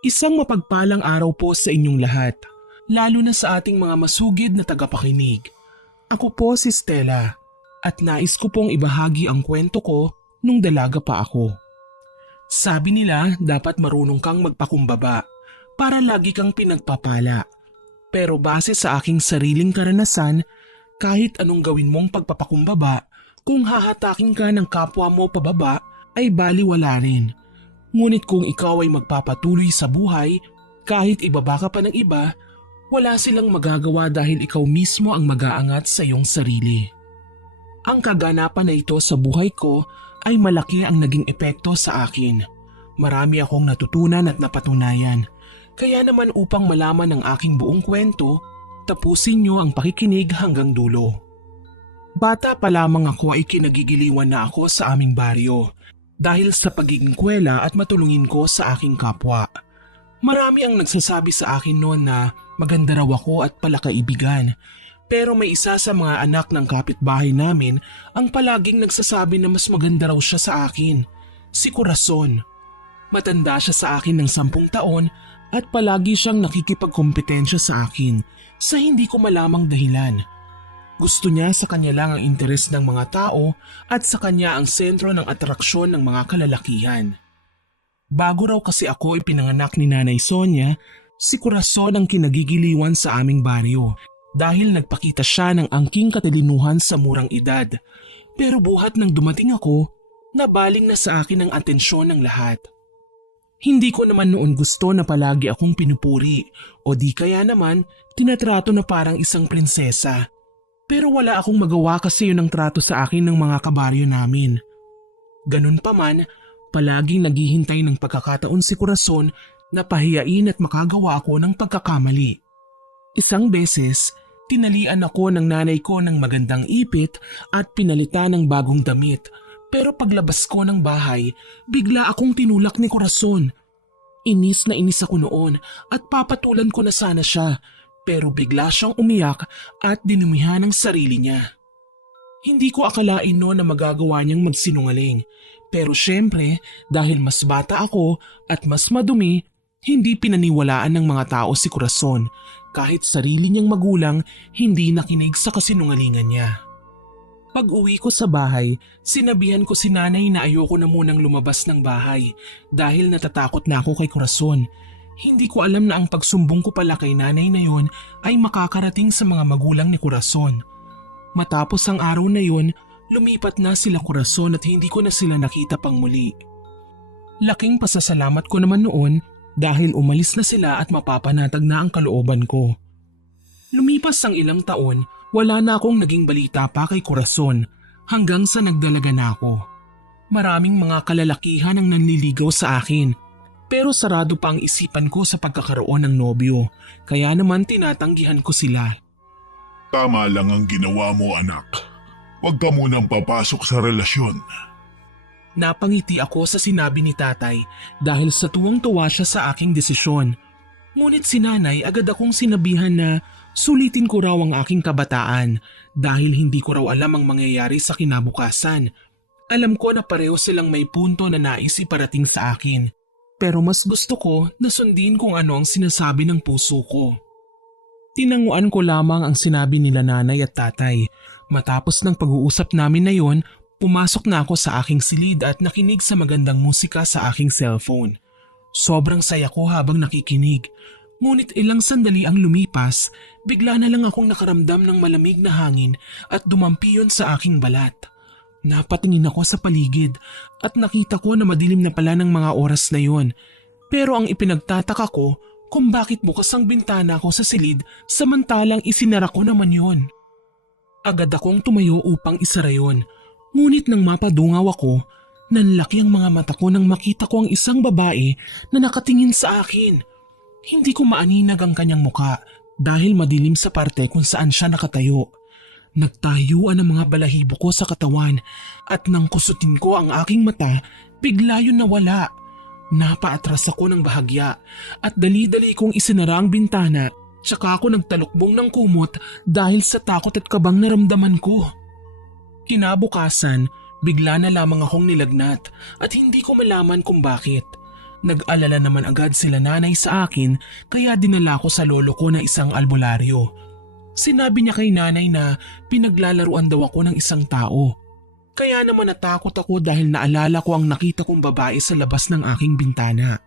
Isang mapagpalang araw po sa inyong lahat, lalo na sa ating mga masugid na tagapakinig. Ako po si Stella at nais ko pong ibahagi ang kwento ko nung dalaga pa ako. Sabi nila dapat marunong kang magpakumbaba para lagi kang pinagpapala. Pero base sa aking sariling karanasan, kahit anong gawin mong pagpapakumbaba, kung hahatakin ka ng kapwa mo pababa ay baliwala rin. Ngunit kung ikaw ay magpapatuloy sa buhay, kahit ibaba ka pa ng iba, wala silang magagawa dahil ikaw mismo ang mag-aangat sa iyong sarili. Ang kaganapan na ito sa buhay ko ay malaki ang naging epekto sa akin. Marami akong natutunan at napatunayan. Kaya naman upang malaman ang aking buong kwento, tapusin niyo ang pakikinig hanggang dulo. Bata pa lamang ako ay kinagigiliwan na ako sa aming baryo dahil sa pagiging kwela at matulungin ko sa aking kapwa. Marami ang nagsasabi sa akin noon na maganda raw ako at palakaibigan. Pero may isa sa mga anak ng kapitbahay namin ang palaging nagsasabi na mas maganda raw siya sa akin, si Corazon. Matanda siya sa akin ng 10 taon at palagi siyang nakikipagkompetensya sa akin sa hindi ko malamang dahilan. Gusto niya sa kanya lang ang interes ng mga tao at sa kanya ang sentro ng atraksyon ng mga kalalakihan. Bago raw kasi ako ipinanganak ni Nanay Sonia, si Corazon ang kinagigiliwan sa aming baryo dahil nagpakita siya ng angking katalinuhan sa murang edad. Pero buhat nang dumating ako, nabaling na sa akin ang atensyon ng lahat. Hindi ko naman noon gusto na palagi akong pinupuri o di kaya naman tinatrato na parang isang prinsesa. Pero wala akong magawa kasi yun ang trato sa akin ng mga kabaryo namin. Ganun pa man, palaging naghihintay ng pagkakataon si Corazon na pahiyain at makagawa ako ng pagkakamali. Isang beses, tinalian ako ng nanay ko ng magandang ipit at pinalitan ng bagong damit. Pero paglabas ko ng bahay, bigla akong tinulak ni Corazon. Inis na inis ako noon at papatulan ko na sana siya. Pero bigla siyang umiyak at dinumihan ang sarili niya. Hindi ko akalain noon na magagawa niyang magsinungaling. Pero syempre, dahil mas bata ako at mas madumi, hindi pinaniwalaan ng mga tao si Corazon. Kahit sarili niyang magulang, hindi nakinig sa kasinungalingan niya. Pag-uwi ko sa bahay, sinabihan ko si nanay na ayoko na munang lumabas ng bahay dahil natatakot na ako kay Corazon. Hindi ko alam na ang pagsumbong ko pala kay nanay na yon ay makakarating sa mga magulang ni Corazon. Matapos ang araw na yon, lumipat na sila Corazon at hindi ko na sila nakita pang muli. Laking pasasalamat ko naman noon dahil umalis na sila at mapapanatag na ang kalooban ko. Lumipas ang ilang taon, wala na akong naging balita pa kay Corazon hanggang sa nagdalaga na ako. Maraming mga kalalakihan ang nanliligaw sa akin pero sarado pa ang isipan ko sa pagkakaroon ng nobyo kaya naman tinatanggihan ko sila. Tama lang ang ginawa mo, anak. Huwag ka munang papasok sa relasyon. Napangiti ako sa sinabi ni tatay dahil sa tuwang-tuwa siya sa aking desisyon. Ngunit si nanay agad akong sinabihan na sulitin ko raw ang aking kabataan dahil hindi ko raw alam ang mangyayari sa kinabukasan. Alam ko na pareho silang may punto na nais iparating sa akin. Pero mas gusto ko na sundin kung ano ang sinasabi ng puso ko. Tinanguan ko lamang ang sinabi nila nanay at tatay. Matapos ng pag-uusap namin na yon, pumasok na ako sa aking silid at nakinig sa magandang musika sa aking cellphone. Sobrang saya ko habang nakikinig. Ngunit ilang sandali ang lumipas, bigla na lang akong nakaramdam ng malamig na hangin at dumampi yun sa aking balat. Napatingin ako sa paligid at nakita ko na madilim na pala ng mga oras na yon. Pero ang ipinagtataka ko kung bakit bukas ang bintana ko sa silid samantalang isinara ko naman yon. Agad akong tumayo upang isara yon. Ngunit nang mapadungaw ako, nanlaki ang mga mata ko nang makita ko ang isang babae na nakatingin sa akin. Hindi ko maaninag ang kanyang muka dahil madilim sa parte kung saan siya nakatayo. Nagtayuan ang mga balahibo ko sa katawan at nang kusutin ko ang aking mata, bigla yun nawala. Napaatras ako ng bahagya at dali-dali kong isinara ang bintana tsaka ako nagtalukbong ng kumot dahil sa takot at kabang naramdaman ko. Kinabukasan, bigla na lamang akong nilagnat at hindi ko malaman kung bakit. Nag-alala naman agad sila nanay sa akin kaya dinala ko sa lolo ko na isang albularyo. Sinabi niya kay nanay na pinaglalaruan daw ako ng isang tao. Kaya naman natakot ako dahil naalala ko ang nakita kong babae sa labas ng aking bintana.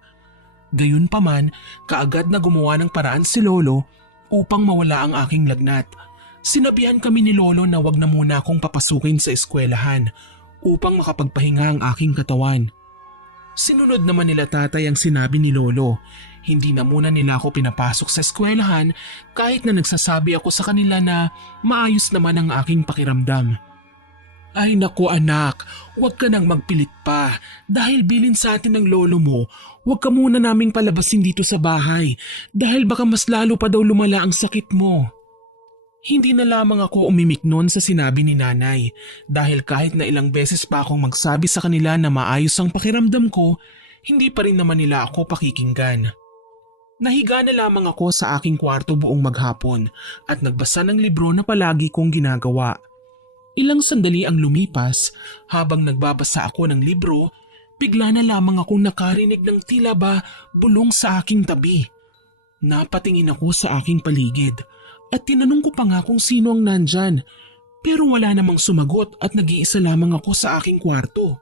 Gayunpaman, kaagad na gumawa ng paraan si lolo upang mawala ang aking lagnat. Sinabihan kami ni lolo na wag na muna akong papasukin sa eskwelahan upang makapagpahinga ang aking katawan. Sinunod naman nila tatay ang sinabi ni lolo. Hindi na muna nila ako pinapasok sa eskwelahan kahit na nagsasabi ako sa kanila na maayos naman ang aking pakiramdam. Ay naku anak, huwag ka nang magpilit pa. Dahil bilin sa atin ng lolo mo, huwag ka muna naming palabasin dito sa bahay dahil baka mas lalo pa daw lumala ang sakit mo. Hindi na lamang ako umimik noon sa sinabi ni nanay dahil kahit na ilang beses pa akong magsabi sa kanila na maayos ang pakiramdam ko, hindi pa rin naman nila ako pakikinggan. Nahiga na lamang ako sa aking kwarto buong maghapon at nagbasa ng libro na palagi kong ginagawa. Ilang sandali ang lumipas habang nagbabasa ako ng libro, bigla na lamang akong nakarinig ng tila ba bulong sa aking tabi. Napatingin ako sa aking paligid. At tinanong ko pa nga kung sino ang nandyan, pero wala namang sumagot at nag-iisa lamang ako sa aking kwarto.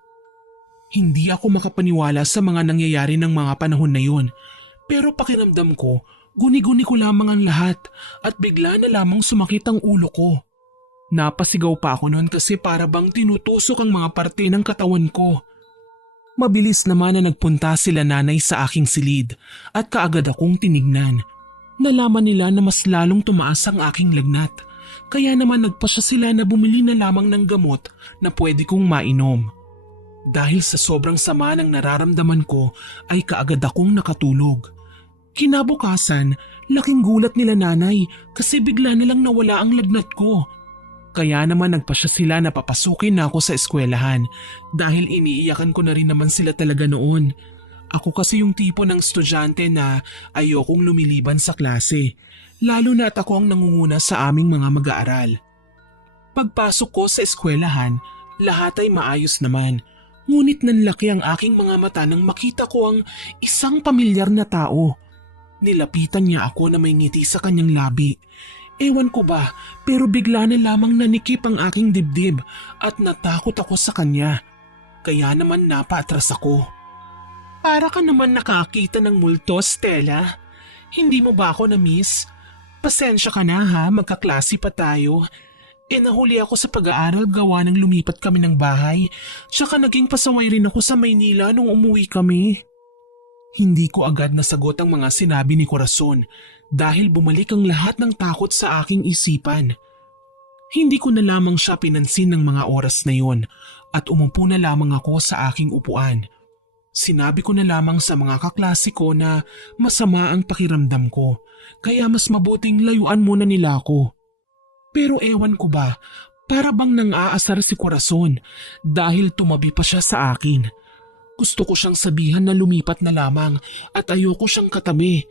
Hindi ako makapaniwala sa mga nangyayari ng mga panahon na yun, pero pakiramdam ko, guni-guni ko lamang ang lahat at bigla na lamang sumakit ang ulo ko. Napasigaw pa ako noon kasi para bang tinutusok ang mga parte ng katawan ko. Mabilis naman na nagpunta sila nanay sa aking silid at kaagad akong tinignan. Nalaman nila na mas lalong tumaas ang aking lagnat, kaya naman nagpasya sila na bumili na lamang ng gamot na pwede kong mainom. Dahil sa sobrang sama ng nararamdaman ko ay kaagad akong nakatulog. Kinabukasan, laking gulat nila nanay kasi bigla nilang nawala ang lagnat ko. Kaya naman nagpasya sila na papasukin na ako sa eskwelahan dahil iniiyakan ko na rin naman sila talaga noon. Ako kasi yung tipo ng estudyante na ayokong lumiliban sa klase, lalo na at ako ang nangunguna sa aming mga mag-aaral. Pagpasok ko sa eskwelahan, lahat ay maayos naman, ngunit nanlaki ang aking mga mata nang makita ko ang isang pamilyar na tao. Nilapitan niya ako na may ngiti sa kanyang labi. Ewan ko ba, pero bigla na lamang nanikip ang aking dibdib at natakot ako sa kanya. Kaya naman napaatras ako. Para ka naman nakakita ng multo, Stella. Hindi mo ba ako na-miss? Pasensya ka na ha, magkaklase pa tayo. Nahuli ako sa pag-aaral gawa ng lumipat kami ng bahay. Tsaka naging pasaway rin ako sa Maynila nung umuwi kami. Hindi ko agad nasagot ang mga sinabi ni Corazon dahil bumalik ang lahat ng takot sa aking isipan. Hindi ko na lamang siya pinansin ng mga oras na yon at umupo na lamang ako sa aking upuan. Sinabi ko na lamang sa mga kaklase ko na masama ang pakiramdam ko, kaya mas mabuting layuan muna nila ako. Pero ewan ko ba, para bang nang-aasar si Corazon dahil tumabi pa siya sa akin. Gusto ko siyang sabihan na lumipat na lamang at ayoko siyang katabi,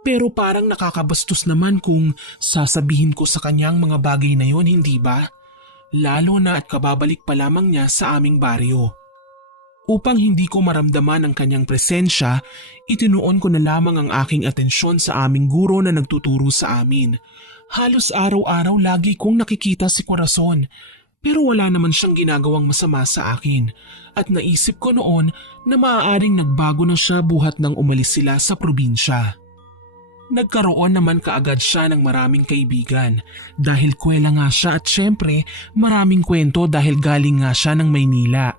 pero parang nakakabastos naman kung sasabihin ko sa kanyang mga bagay na yon, hindi ba? Lalo na at kababalik pa lamang niya sa aming baryo. Upang hindi ko maramdaman ang kanyang presensya, itinuon ko na lamang ang aking atensyon sa aming guro na nagtuturo sa amin. Halos araw-araw lagi kong nakikita si Corazon, pero wala naman siyang ginagawang masama sa akin. At naisip ko noon na maaaring nagbago na siya buhat nang umalis sila sa probinsya. Nagkaroon naman kaagad siya ng maraming kaibigan dahil kwela nga siya at syempre maraming kwento dahil galing nga siya ng Maynila.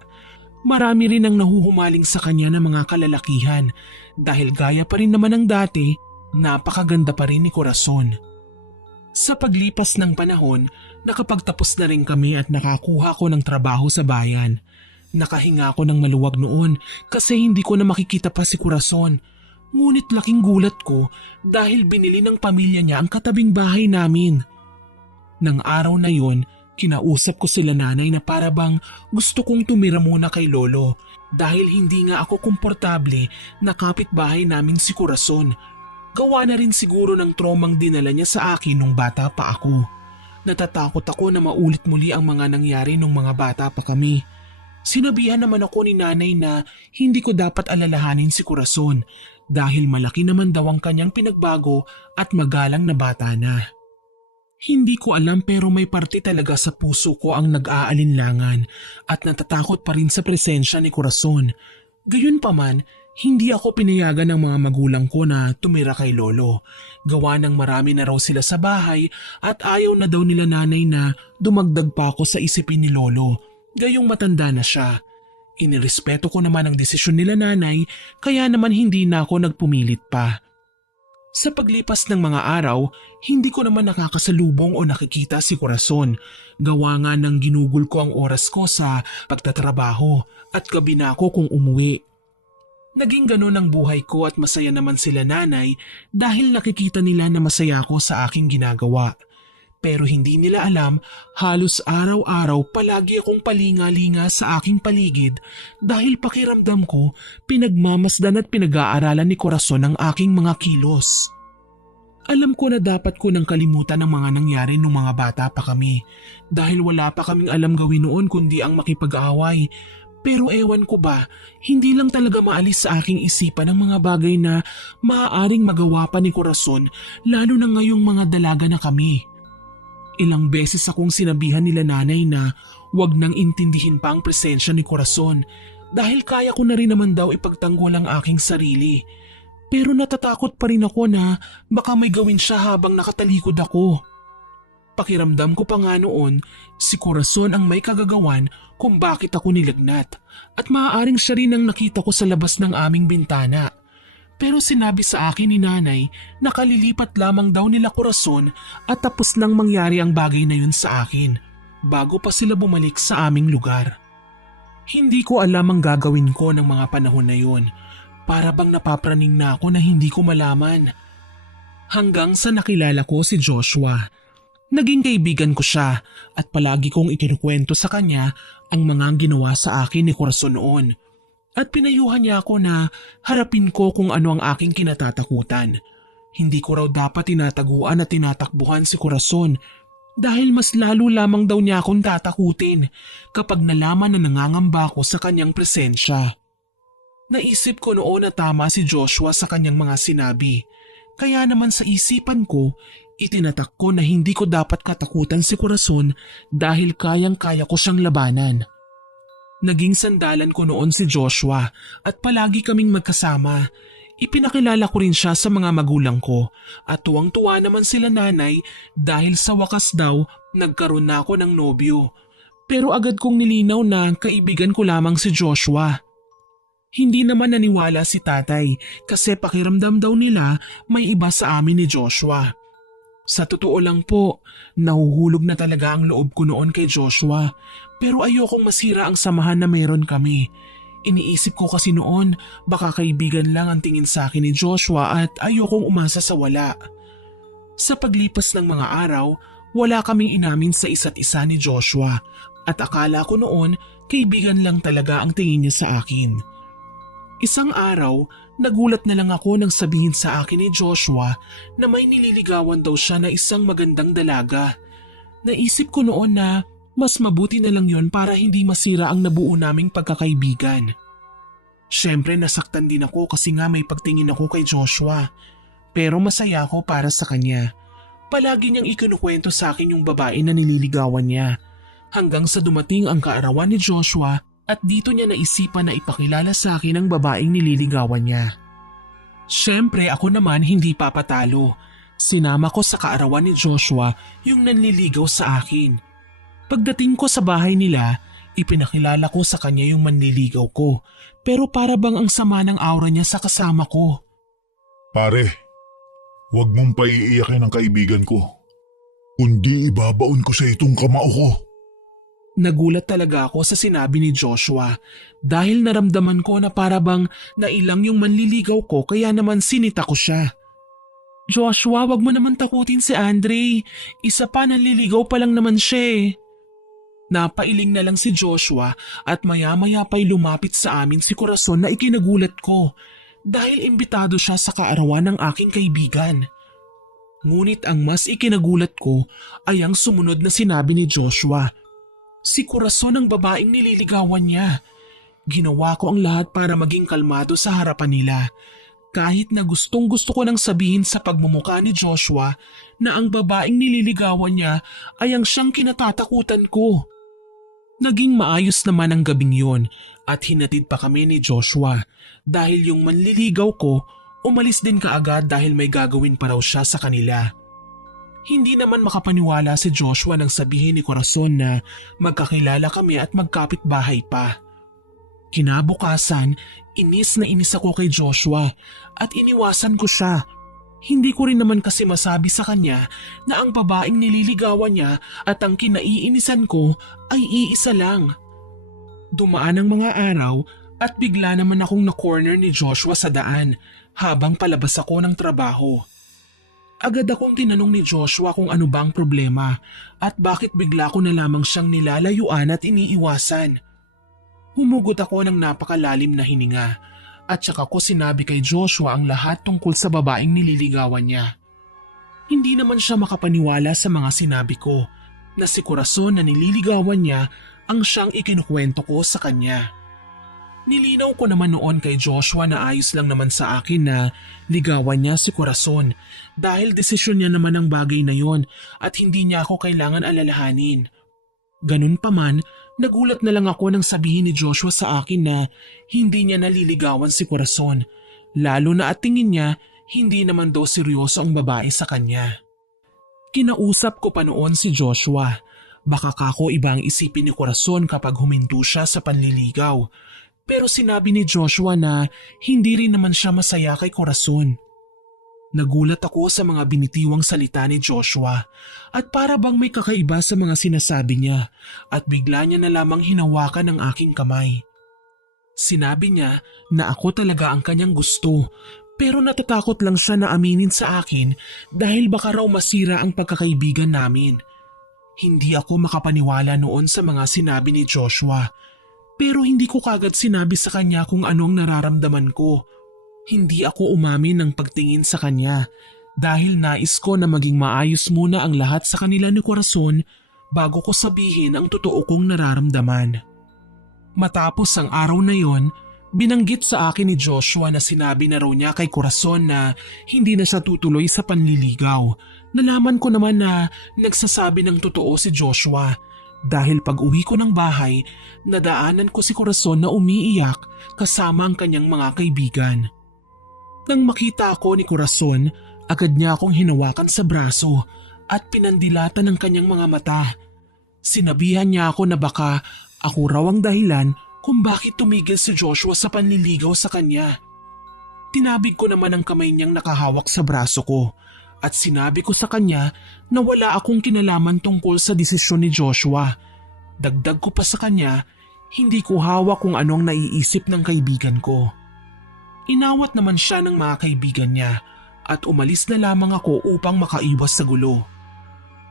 Marami rin ang nahuhumaling sa kanya ng mga kalalakihan dahil gaya pa rin naman ng dati, napakaganda pa rin ni Corazon. Sa paglipas ng panahon, nakapagtapos na rin kami at nakakuha ko ng trabaho sa bayan. Nakahinga ako ng maluwag noon kasi hindi ko na makikita pa si Corazon. Ngunit laking gulat ko dahil binili ng pamilya niya ang katabing bahay namin. Nang araw na yon, kinausap ko sila nanay na para bang gusto kong tumira muna kay lolo dahil hindi nga ako komportable na kapitbahay namin si Corazon. Gawa na rin siguro ng tromang dinala niya sa akin nung bata pa ako. Natatakot ako na maulit muli ang mga nangyari nung mga bata pa kami. Sinabihan naman ako ni nanay na hindi ko dapat alalahanin si Corazon dahil malaki naman daw ang kanyang pinagbago at magalang na bata na. Hindi ko alam pero may parte talaga sa puso ko ang nag-aalinlangan at natatakot pa rin sa presensya ni Corazon. Gayunpaman, hindi ako pinayagan ng mga magulang ko na tumira kay Lolo. Gawa ng marami na raw sila sa bahay at ayaw na daw nila nanay na dumagdag pa ako sa isipin ni Lolo. Gayong matanda na siya. Inirespeto ko naman ang desisyon nila nanay kaya naman hindi na ako nagpumilit pa. Sa paglipas ng mga araw, hindi ko naman nakakasalubong o nakikita si Corazon. Gawa nga ng ginugol ko ang oras ko sa pagtatrabaho at gabi na ako kung umuwi. Naging ganun ang buhay ko at masaya naman sila nanay dahil nakikita nila na masaya ako sa aking ginagawa. Pero hindi nila alam, halos araw-araw palagi akong palinga-linga sa aking paligid dahil pakiramdam ko pinagmamasdan at pinag-aaralan ni Corazon ang aking mga kilos. Alam ko na dapat ko nang kalimutan ang mga nangyari nung mga bata pa kami dahil wala pa kaming alam gawin noon kundi ang makipag-away. Pero ewan ko ba, hindi lang talaga maalis sa aking isipan ang mga bagay na maaaring magawa pa ni Corazon lalo na ngayong mga dalaga na kami. Ilang beses akong sinabihan nila nanay na wag nang intindihin pa ang presensya ni Corazon dahil kaya ko na rin naman daw ipagtanggol ang aking sarili. Pero natatakot pa rin ako na baka may gawin siya habang nakatalikod ako. Pakiramdam ko pa nga noon, si Corazon ang may kagagawan kung bakit ako nilagnat at maaaring siya rin ang nakita ko sa labas ng aming bintana. Pero sinabi sa akin ni nanay na kalilipat lamang daw nila Corazon at tapos lang mangyari ang bagay na yun sa akin bago pa sila bumalik sa aming lugar. Hindi ko alam ang gagawin ko ng mga panahon na yun. Para bang napapraning na ako na hindi ko malaman. Hanggang sa nakilala ko si Joshua. Naging kaibigan ko siya at palagi kong ikinukwento sa kanya ang mga ginawa sa akin ni Corazon noon. At pinayuhan niya ako na harapin ko kung ano ang aking kinatatakutan. Hindi ko raw dapat tinataguan at tinatakbuhan si Corazon dahil mas lalo lamang daw niya akong tatakutin kapag nalaman na nangangamba ako sa kanyang presensya. Naisip ko noon na tama si Joshua sa kanyang mga sinabi. Kaya naman sa isipan ko, itinatak ko na hindi ko dapat katakutan si Corazon dahil kayang-kaya ko siyang labanan. Naging sandalan ko noon si Joshua at palagi kaming magkasama. Ipinakilala ko rin siya sa mga magulang ko at tuwang-tuwa naman sila nanay dahil sa wakas daw nagkaroon na ako ng nobyo. Pero agad kong nilinaw na kaibigan ko lamang si Joshua. Hindi naman naniwala si tatay kasi pakiramdam daw nila may iba sa amin ni Joshua. Sa totoo lang po, nahuhulog na talaga ang loob ko noon kay Joshua pero ayokong masira ang samahan na mayroon kami. Iniisip ko kasi noon baka kaibigan lang ang tingin sa akin ni Joshua at ayokong umasa sa wala. Sa paglipas ng mga araw, wala kaming inamin sa isa't isa ni Joshua at akala ko noon kaibigan lang talaga ang tingin niya sa akin. Isang araw, nagulat na lang ako nang sabihin sa akin ni Joshua na may nililigawan daw siya na isang magandang dalaga. Naisip ko noon na mas mabuti na lang yon para hindi masira ang nabuo naming pagkakaibigan. Siyempre nasaktan din ako kasi nga may pagtingin ako kay Joshua. Pero masaya ako para sa kanya. Palagi niyang ikinukwento sa akin yung babae na nililigawan niya. Hanggang sa dumating ang kaarawan ni Joshua at dito niya naisipan na ipakilala sa akin ang babaeng nililigawan niya. Siyempre ako naman hindi papatalo. Sinama ko sa kaarawan ni Joshua yung nanliligaw sa akin. Pagdating ko sa bahay nila, ipinakilala ko sa kanya yung manliligaw ko pero para bang ang sama ng aura niya sa kasama ko. Pare, huwag mong paiiyakin ang kaibigan ko. Kundi ibabaon ko sa itong kamao ko. Nagulat talaga ako sa sinabi ni Joshua dahil naramdaman ko na para bang nailang yung manliligaw ko kaya naman sinita ko siya. Joshua, wag mo naman takutin si Andre. Isa pa nanliligaw pa lang naman siya eh. Napailing na lang si Joshua at maya-maya pa'y lumapit sa amin si Corazon na ikinagulat ko dahil imbitado siya sa kaarawan ng aking kaibigan. Ngunit ang mas ikinagulat ko ay ang sumunod na sinabi ni Joshua. Si Corazon ang babaeng nililigawan niya. Ginawa ko ang lahat para maging kalmado sa harapan nila. Kahit na gustong gusto ko nang sabihin sa pagmumukha ni Joshua na ang babaeng nililigawan niya ay ang siyang kinatatakutan ko. Naging maayos naman ang gabing yon at hinatid pa kami ni Joshua dahil yung manliligaw ko umalis din kaagad dahil may gagawin pa raw siya sa kanila. Hindi naman makapaniwala si Joshua nang sabihin ni Corazon na magkakilala kami at magkapit-bahay pa. Kinabukasan, inis na inis ako kay Joshua at iniwasan ko siya. Hindi ko rin naman kasi masabi sa kanya na ang babaeng nililigawan niya at ang kinaiinisan ko ay iisa lang. Dumaan ang mga araw at bigla naman akong na-corner ni Joshua sa daan habang palabas ako ng trabaho. Agad akong tinanong ni Joshua kung ano bang problema at bakit bigla ko na lamang siyang nilalayuan at iniiwasan. Humugot ako ng napakalalim na hininga at saka ko sinabi kay Joshua ang lahat tungkol sa babaeng nililigawan niya. Hindi naman siya makapaniwala sa mga sinabi ko na si Corazon na nililigawan niya ang siyang ikinukwento ko sa kanya. Nilinaw ko naman noon kay Joshua na ayos lang naman sa akin na ligawan niya si Corazon dahil desisyon niya naman ang bagay na yon at hindi niya ako kailangan alalahanin. Ganun pa man, nagulat na lang ako nang sabihin ni Joshua sa akin na hindi niya naliligawan si Corazon, lalo na at tingin niya hindi naman daw seryoso ang babae sa kanya. Kinausap ko pa noon si Joshua, baka kako iba ang isipin ni Corazon kapag huminto siya sa panliligaw, pero sinabi ni Joshua na hindi rin naman siya masaya kay Corazon. Nagulat ako sa mga binitiwang salita ni Joshua at para bang may kakaiba sa mga sinasabi niya at bigla niya na lamang hinawakan ang aking kamay. Sinabi niya na ako talaga ang kanyang gusto pero natatakot lang siya na aminin sa akin dahil baka raw masira ang pagkakaibigan namin. Hindi ako makapaniwala noon sa mga sinabi ni Joshua pero hindi ko kagad sinabi sa kanya kung anong nararamdaman ko. Hindi ako umamin ng pagtingin sa kanya dahil nais ko na maging maayos muna ang lahat sa kanila ni Corazon bago ko sabihin ang totoo kong nararamdaman. Matapos ang araw na yon, binanggit sa akin ni Joshua na sinabi na raw niya kay Corazon na hindi na siya tutuloy sa panliligaw. Nalaman ko naman na nagsasabi ng totoo si Joshua dahil pag uwi ko ng bahay, nadaanan ko si Corazon na umiiyak kasama ang kanyang mga kaibigan. Nang makita ako ni Corazon, agad niya akong hinawakan sa braso at pinandilatan ng kanyang mga mata. Sinabihan niya ako na baka ako raw ang dahilan kung bakit tumigil si Joshua sa panliligaw sa kanya. Tinabig ko naman ang kamay niyang nakahawak sa braso ko at sinabi ko sa kanya na wala akong kinalaman tungkol sa desisyon ni Joshua. Dagdag ko pa sa kanya, hindi ko hawak kung anong naiisip ng kaibigan ko. Inawat naman siya ng mga kaibigan niya at umalis na lamang ako upang makaiwas sa gulo.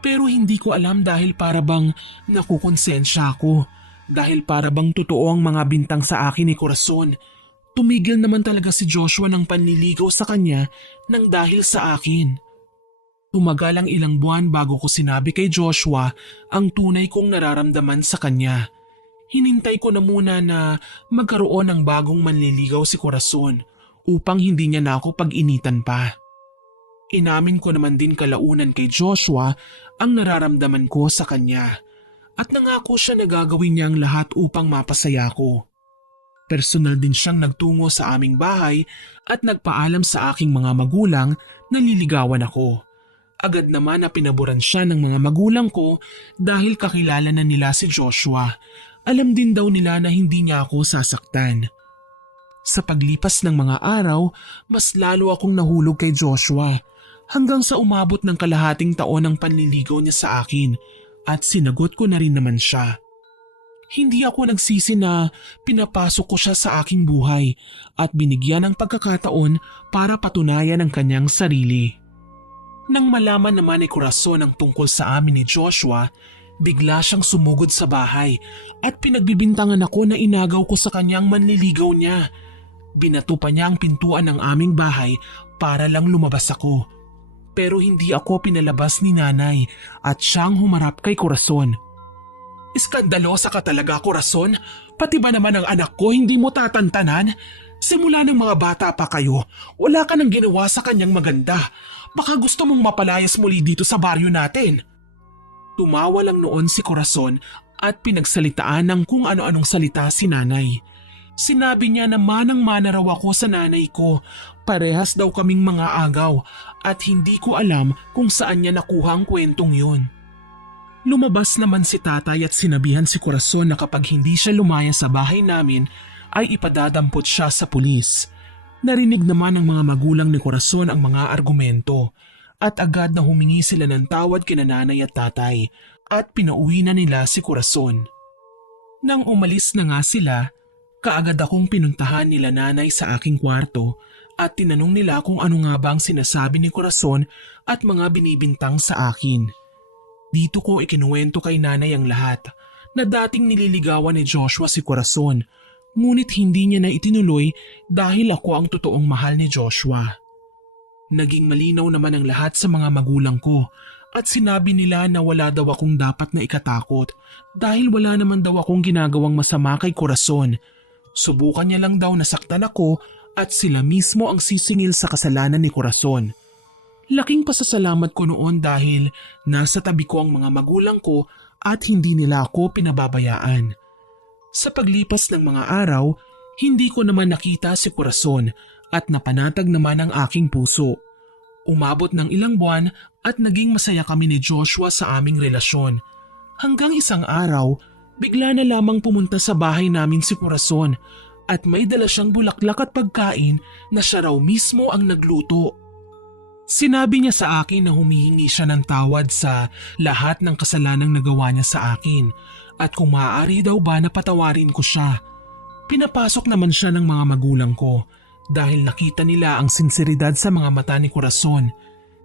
Pero hindi ko alam dahil para bang nakukonsensya ako, dahil para bang totoo ang mga bintang sa akin ni Corazon. Tumigil naman talaga si Joshua ng panliligaw sa kanya nang dahil sa akin. Tumagal ang ilang buwan bago ko sinabi kay Joshua ang tunay kong nararamdaman sa kanya. Hinintay ko na muna na magkaroon ng bagong manliligaw si Corazon upang hindi niya na ako pag-initan pa. Inamin ko naman din kalaunan kay Joshua ang nararamdaman ko sa kanya at nangako siya na gagawin niya ang lahat upang mapasaya ko. Personal din siyang nagtungo sa aming bahay at nagpaalam sa aking mga magulang na liligawan ako. Agad naman na pinaboran siya ng mga magulang ko dahil kakilala na nila si Joshua. Alam din daw nila na hindi niya ako sasaktan. Sa paglipas ng mga araw, mas lalo akong nahulog kay Joshua hanggang sa umabot ng kalahating taon ang panliligaw niya sa akin at sinagot ko na rin naman siya. Hindi ako nagsisi na pinapasok ko siya sa aking buhay at binigyan ng pagkakataon para patunayan ang kanyang sarili. Nang malaman naman ni Corazon ang tungkol sa amin ni Joshua, bigla siyang sumugod sa bahay at pinagbibintangan ako na inagaw ko sa kanyang manliligaw niya. Binato pa niya ang pintuan ng aming bahay para lang lumabas ako. Pero hindi ako pinalabas ni nanay at siyang humarap kay Corazon. Iskandalosa ka talaga, Corazon. Pati ba naman ang anak ko hindi mo tatantanan? Simula ng mga bata pa kayo, wala ka nang ginawa sa kanyang maganda. Baka gusto mong mapalayas muli dito sa baryo natin. Tumawa lang noon si Corazon at pinagsalitaan ng kung ano-anong salita si nanay. Sinabi niya na manang-mana raw ako sa nanay ko. Parehas daw kaming mga agaw at hindi ko alam kung saan niya nakuha ang kwentong yun. Lumabas naman si tatay at sinabihan si Corazon na kapag hindi siya lumaya sa bahay namin ay ipadadampot siya sa pulis. Narinig naman ng mga magulang ni Corazon ang mga argumento at agad na humingi sila ng tawad kina nanay at tatay at pinauwi na nila si Corazon. Nang umalis na nga sila, kaagad akong pinuntahan nila nanay sa aking kwarto at tinanong nila kung ano nga ba ang sinasabi ni Corazon at mga binibintang sa akin. Dito ko ikinuwento kay nanay ang lahat na dating nililigawan ni Joshua si Corazon, ngunit hindi niya na itinuloy dahil ako ang totoong mahal ni Joshua. Naging malinaw naman ang lahat sa mga magulang ko at sinabi nila na wala daw akong dapat na ikatakot dahil wala naman daw akong ginagawang masama kay Corazon. Subukan niya lang daw nasaktan ako at sila mismo ang sisingil sa kasalanan ni Corazon. Laking pasasalamat ko noon dahil nasa tabi ko ang mga magulang ko at hindi nila ako pinababayaan. Sa paglipas ng mga araw, hindi ko naman nakita si Corazon at napanatag naman ang aking puso. Umabot ng ilang buwan at naging masaya kami ni Joshua sa aming relasyon. Hanggang isang araw, bigla na lamang pumunta sa bahay namin si Corazon at may dala siyang bulaklak at pagkain na siya raw mismo ang nagluto. Sinabi niya sa akin na humihingi siya ng tawad sa lahat ng kasalanang nagawa niya sa akin at kung maaari daw ba na patawarin ko siya. Pinapasok naman siya ng mga magulang ko dahil nakita nila ang sinseridad sa mga mata ni Corazon.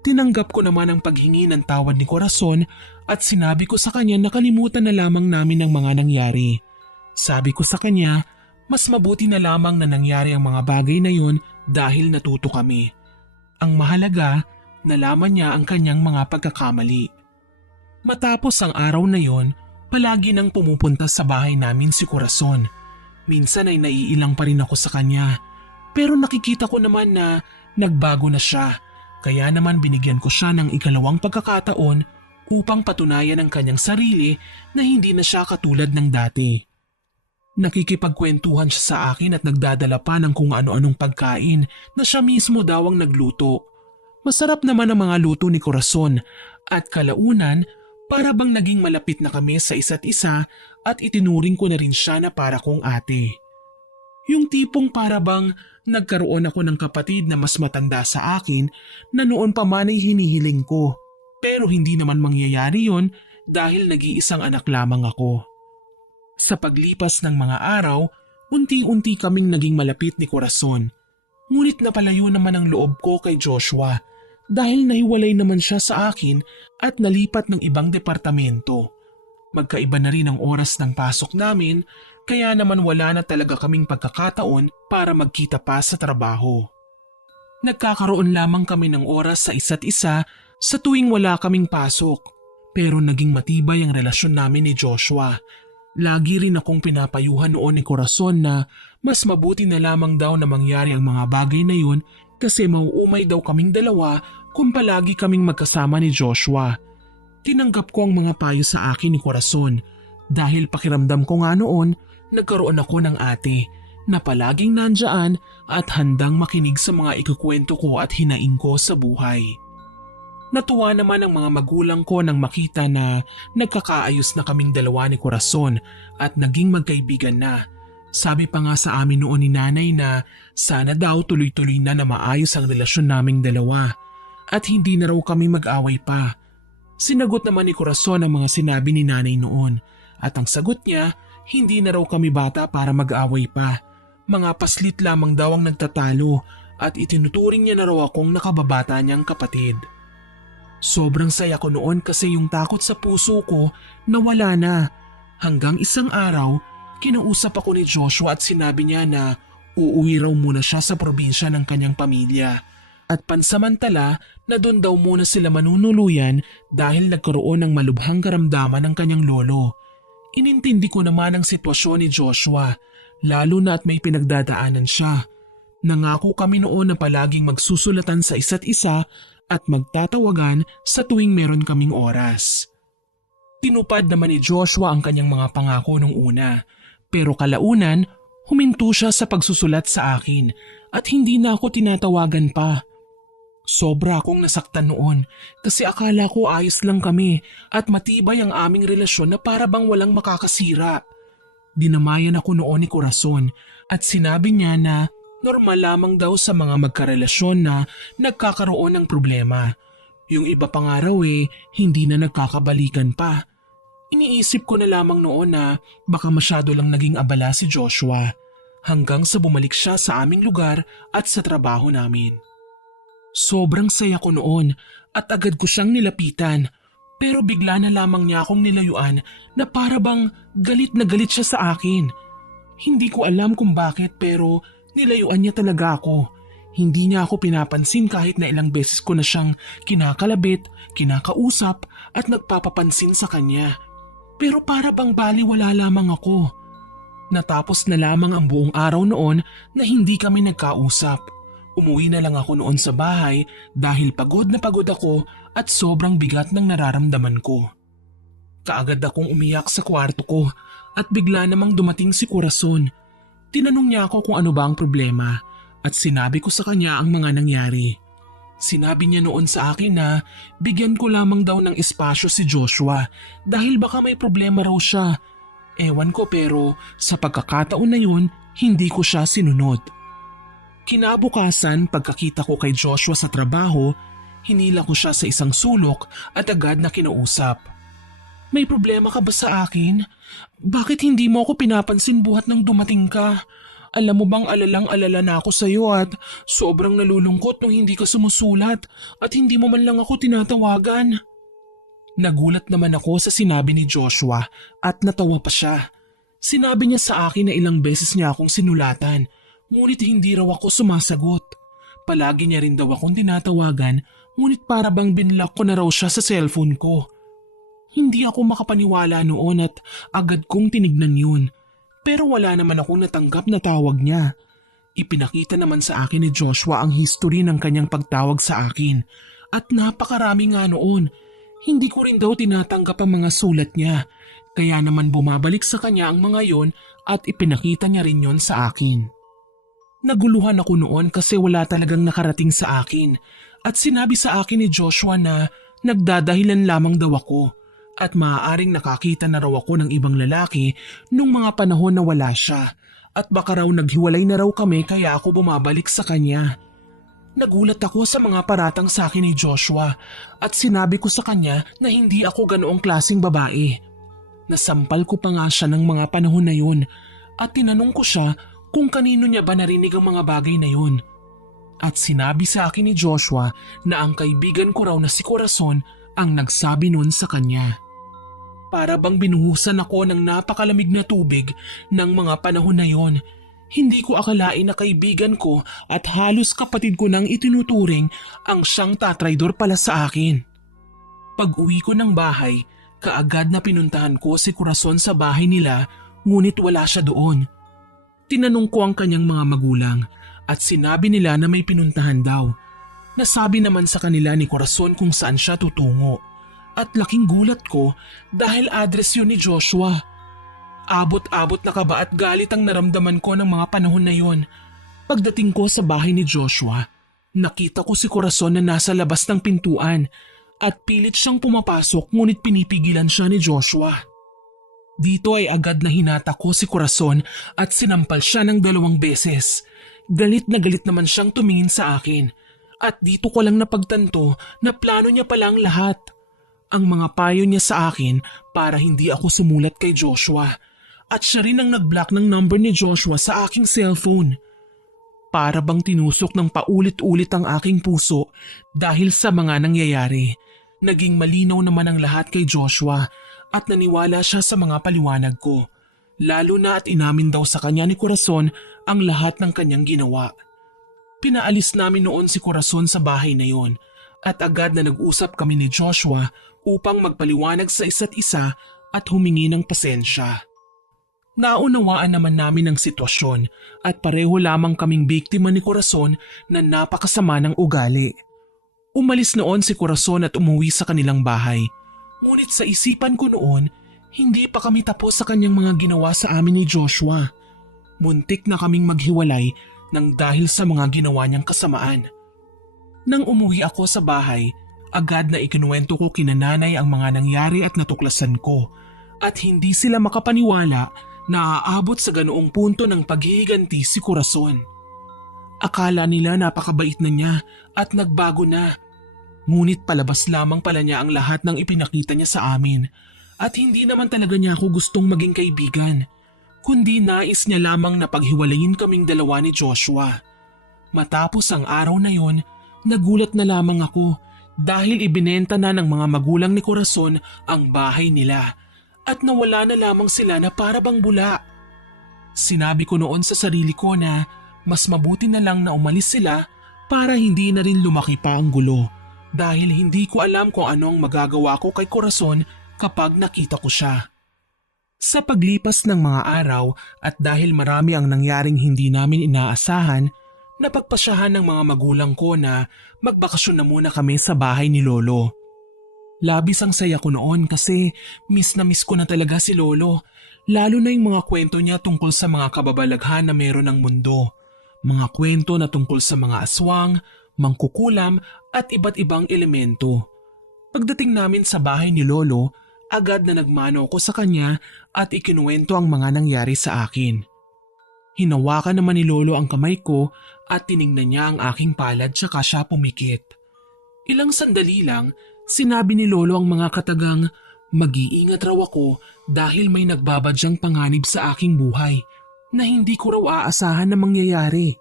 Tinanggap ko naman ang paghingi ng tawad ni Corazon at sinabi ko sa kanya na kalimutan na lamang namin ang mga nangyari. Sabi ko sa kanya, mas mabuti na lamang na nangyari ang mga bagay na yun dahil natuto kami. Ang mahalaga, nalaman niya ang kanyang mga pagkakamali. Matapos ang araw na yon, palagi nang pumupunta sa bahay namin si Corazon. Minsan ay naiilang pa rin ako sa kanya. Pero nakikita ko naman na nagbago na siya. Kaya naman binigyan ko siya ng ikalawang pagkakataon upang patunayan ang kanyang sarili na hindi na siya katulad ng dati. Nakikipagkwentuhan siya sa akin at nagdadala pa ng kung ano-anong pagkain na siya mismo daw ang nagluto. Masarap naman ang mga luto ni Corazon at kalaunan para bang naging malapit na kami sa isa't isa at itinuring ko na rin siya na para kong ate. Yung tipong para bang nagkaroon ako ng kapatid na mas matanda sa akin na noon pa man ay hinihiling ko. Pero hindi naman mangyayari yon dahil nag-iisang anak lamang ako. Sa paglipas ng mga araw, unti-unti kaming naging malapit ni Corazon. Ngunit napalayo naman ang loob ko kay Joshua dahil nahiwalay naman siya sa akin at nalipat ng ibang departamento. Magkaiba na rin ang oras ng pasok namin kaya naman wala na talaga kaming pagkakataon para magkita pa sa trabaho. Nagkakaroon lamang kami ng oras sa isa't isa sa tuwing wala kaming pasok pero naging matibay ang relasyon namin ni Joshua. Lagi rin akong pinapayuhan noon ni Corazon na mas mabuti na lamang daw na mangyari ang mga bagay na yun kasi mauumay daw kaming dalawa kung palagi kaming magkasama ni Joshua. Tinanggap ko ang mga payo sa akin ni Corazon dahil pakiramdam ko nga noon nagkaroon ako ng ate na palaging nandyan at handang makinig sa mga ikukwento ko at hinaing ko sa buhay. Natuwa naman ang mga magulang ko nang makita na nagkakaayos na kaming dalawa ni Corazon at naging magkaibigan na. Sabi pa nga sa amin noon ni nanay na sana daw tuloy-tuloy na maayos ang relasyon naming dalawa at hindi na raw kami mag-away pa. Sinagot naman ni Corazon ang mga sinabi ni nanay noon at ang sagot niya, hindi na raw kami bata para mag-away pa. Mga paslit lamang daw ang nagtatalo at itinuturing niya na raw akong nakababata niyang kapatid. Sobrang saya ko noon kasi yung takot sa puso ko nawala na. Hanggang isang araw, kinausap ako ni Joshua at sinabi niya na uuwi raw muna siya sa probinsya ng kanyang pamilya. At pansamantala na doon daw muna sila manunuluyan dahil nagkaroon ng malubhang karamdaman ng kanyang lolo. Inintindi ko naman ang sitwasyon ni Joshua, lalo na at may pinagdadaanan siya. Nangako kami noon na palaging magsusulatan sa isa't isa at magtatawagan sa tuwing meron kaming oras. Tinupad naman ni Joshua ang kanyang mga pangako nung una, pero kalaunan huminto siya sa pagsusulat sa akin at hindi na ako tinatawagan pa. Sobra akong nasaktan noon kasi akala ko ayos lang kami at matibay ang aming relasyon na para bang walang makakasira. Dinamayan ako noon ni Corazon at sinabi niya na normal lamang daw sa mga magkarelasyon na nagkakaroon ng problema. Yung iba pang araw hindi na nagkakabalikan pa. Iniisip ko na lamang noon na baka masyado lang naging abala si Joshua hanggang sa bumalik siya sa aming lugar at sa trabaho namin. Sobrang saya ko noon at agad ko siyang nilapitan pero bigla na lamang niya akong nilayuan na para bang galit na galit siya sa akin. Hindi ko alam kung bakit pero nilayuan niya talaga ako. Hindi niya ako pinapansin kahit na ilang beses ko na siyang kinakalabit, kinakausap at nagpapapansin sa kanya. Pero para bang baliwala lamang ako. Natapos na lamang ang buong araw noon na hindi kami nagkausap. Umuwi na lang ako noon sa bahay dahil pagod na pagod ako at sobrang bigat ng nararamdaman ko. Kaagad akong umiyak sa kwarto ko at bigla namang dumating si Corazon. Tinanong niya ako kung ano ba ang problema at sinabi ko sa kanya ang mga nangyari. Sinabi niya noon sa akin na bigyan ko lamang daw ng espasyo si Joshua dahil baka may problema raw siya. Ewan ko pero sa pagkakataon na yun, hindi ko siya sinunod. Kinabukasan pagkakita ko kay Joshua sa trabaho, hinila ko siya sa isang sulok at agad na kinausap. May problema ka ba sa akin? Bakit hindi mo ako pinapansin buhat nang dumating ka? Alam mo bang alalang-alala na ako sa iyo at sobrang nalulungkot nung hindi ka sumusulat at hindi mo man lang ako tinatawagan. Nagulat naman ako sa sinabi ni Joshua at natawa pa siya. Sinabi niya sa akin na ilang beses niya akong sinulatan, ngunit hindi raw ako sumasagot. Palagi niya rin daw akong tinatawagan, ngunit para bang binlock ko na raw siya sa cellphone ko. Hindi ako makapaniwala noon at agad kong tinignan yun. Pero wala naman akong natanggap na tawag niya. Ipinakita naman sa akin ni Joshua ang history ng kanyang pagtawag sa akin. At napakarami nga noon. Hindi ko rin daw tinatanggap ang mga sulat niya. Kaya naman bumabalik sa kanya ang mga yon at ipinakita niya rin yon sa akin. Naguluhan ako noon kasi wala talagang nakarating sa akin. At sinabi sa akin ni Joshua na nagdadahilan lamang daw ako. At maaaring nakakita na raw ako ng ibang lalaki nung mga panahon na wala siya at baka raw naghiwalay na raw kami kaya ako bumabalik sa kanya. Nagulat ako sa mga paratang sa akin ni Joshua at sinabi ko sa kanya na hindi ako ganoong klaseng babae. Nasampal ko pa nga siya ng mga panahon na yun at tinanong ko siya kung kanino niya ba narinig ang mga bagay na yun. At sinabi sa akin ni Joshua na ang kaibigan ko raw na si Corazon ang nagsabi nun sa kanya. Para bang binuhusan ako ng napakalamig na tubig ng mga panahon na yon. Hindi ko akalain na kaibigan ko at halos kapatid ko nang itinuturing ang siyang tatraydor pala sa akin. Pag-uwi ko ng bahay, kaagad na pinuntahan ko si Corazon sa bahay nila ngunit wala siya doon. Tinanong ko ang kanyang mga magulang at sinabi nila na may pinuntahan daw. Nasabi naman sa kanila ni Corazon kung saan siya tutungo. At laking gulat ko dahil address yun ni Joshua. Abot-abot na kaba at galit ang naramdaman ko ng mga panahon na yon. Pagdating ko sa bahay ni Joshua, nakita ko si Corazon na nasa labas ng pintuan at pilit siyang pumapasok ngunit pinipigilan siya ni Joshua. Dito ay agad na hinata ko si Corazon at sinampal siya ng 2 beses. Galit na galit naman siyang tumingin sa akin at dito ko lang napagtanto na plano niya palang lahat. Ang mga payo niya sa akin para hindi ako sumulat kay Joshua at siya rin ang nag-block ng number ni Joshua sa aking cellphone. Para bang tinusok ng paulit-ulit ang aking puso dahil sa mga nangyayari. Naging malinaw naman ang lahat kay Joshua at naniwala siya sa mga paliwanag ko. Lalo na at inamin daw sa kanya ni Corazon ang lahat ng kanyang ginawa. Pinaalis namin noon si Corazon sa bahay na yon at agad na nag-usap kami ni Joshua upang magpaliwanag sa isa't isa at humingi ng pasensya. Naunawaan naman namin ang sitwasyon at pareho lamang kaming biktima ni Corazon na napakasama ng ugali. Umalis noon si Corazon at umuwi sa kanilang bahay. Ngunit sa isipan ko noon, hindi pa kami tapos sa kanyang mga ginawa sa amin ni Joshua. Muntik na kaming maghiwalay nang dahil sa mga ginawa niyang kasamaan. Nang umuwi ako sa bahay, agad na ikinuwento ko kina nanay ang mga nangyari at natuklasan ko at hindi sila makapaniwala na aabot sa ganoong punto ng paghihiganti si Corazon. Akala nila napakabait na niya at nagbago na. Ngunit palabas lamang pala niya ang lahat ng ipinakita niya sa amin at hindi naman talaga niya ako gustong maging kaibigan, kundi nais niya lamang na paghiwalayin kaming dalawa ni Joshua. Matapos ang araw na yon, nagulat na lamang ako dahil ibinenta na ng mga magulang ni Corazon ang bahay nila at nawala na lamang sila na para bang bula. Sinabi ko noon sa sarili ko na mas mabuti na lang na umalis sila para hindi na rin lumaki pa ang gulo dahil hindi ko alam kung ano ang magagawa ko kay Corazon kapag nakita ko siya. Sa paglipas ng mga araw at dahil marami ang nangyaring hindi namin inaasahan, napagpasyahan ng mga magulang ko na magbakasyon na muna kami sa bahay ni Lolo. Labis ang saya ko noon kasi miss na miss ko na talaga si Lolo, lalo na yung mga kwento niya tungkol sa mga kababalaghan na meron ng mundo. Mga kwento na tungkol sa mga aswang, mangkukulam at iba't ibang elemento. Pagdating namin sa bahay ni Lolo, agad na nagmano ko sa kanya at ikinuwento ang mga nangyari sa akin. Hinawakan naman ni Lolo ang kamay ko at tiningnan niya ang aking palad tsaka siya pumikit. Ilang sandali lang, sinabi ni Lolo ang mga katagang mag-iingat raw ako dahil may nagbabadyang panganib sa aking buhay na hindi ko raw aasahan na mangyayari.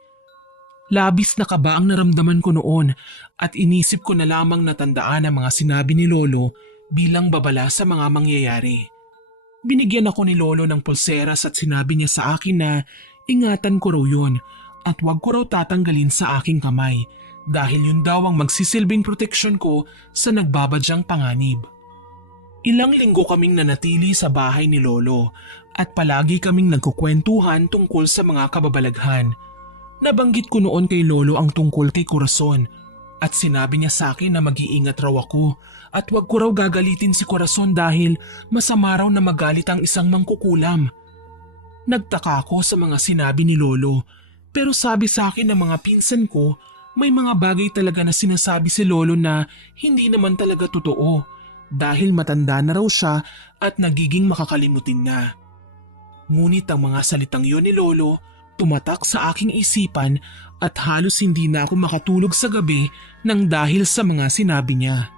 Labis na kaba ang naramdaman ko noon at inisip ko na lamang natandaan ang mga sinabi ni Lolo bilang babala sa mga mangyayari. Binigyan ako ni Lolo ng pulseras at sinabi niya sa akin na ingatan ko raw yun at wag ko raw tatanggalin sa aking kamay dahil yun daw ang magsisilbing proteksyon ko sa nagbabadyang panganib. Ilang linggo kaming nanatili sa bahay ni Lolo at palagi kaming nagkukwentuhan tungkol sa mga kababalaghan. Nabanggit ko noon kay Lolo ang tungkol kay Corazon at sinabi niya sa akin na mag-iingat raw ako at wag ko raw gagalitin si Corazon dahil masama raw na magalit ang isang mangkukulam. Nagtaka ako sa mga sinabi ni Lolo pero sabi sa akin ng mga pinsan ko may mga bagay talaga na sinasabi si Lolo na hindi naman talaga totoo dahil matanda na raw siya at nagiging makakalimutin na. Ngunit ang mga salitang yun ni Lolo tumatak sa aking isipan at halos hindi na ako makatulog sa gabi nang dahil sa mga sinabi niya.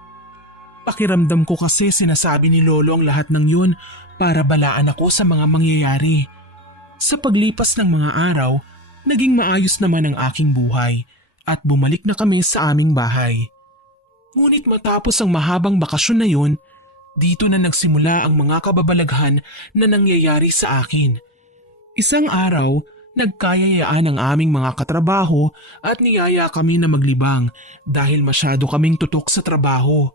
Pakiramdam ko kasi sinasabi ni Lolo ang lahat ng yun para balaan ako sa mga mangyayari. Sa paglipas ng mga araw, naging maayos naman ang aking buhay at bumalik na kami sa aming bahay. Ngunit matapos ang mahabang bakasyon na yun, dito na nagsimula ang mga kababalaghan na nangyayari sa akin. Isang araw, nagkayayaan ang aming mga katrabaho at niyaya kami na maglibang dahil masyado kaming tutok sa trabaho.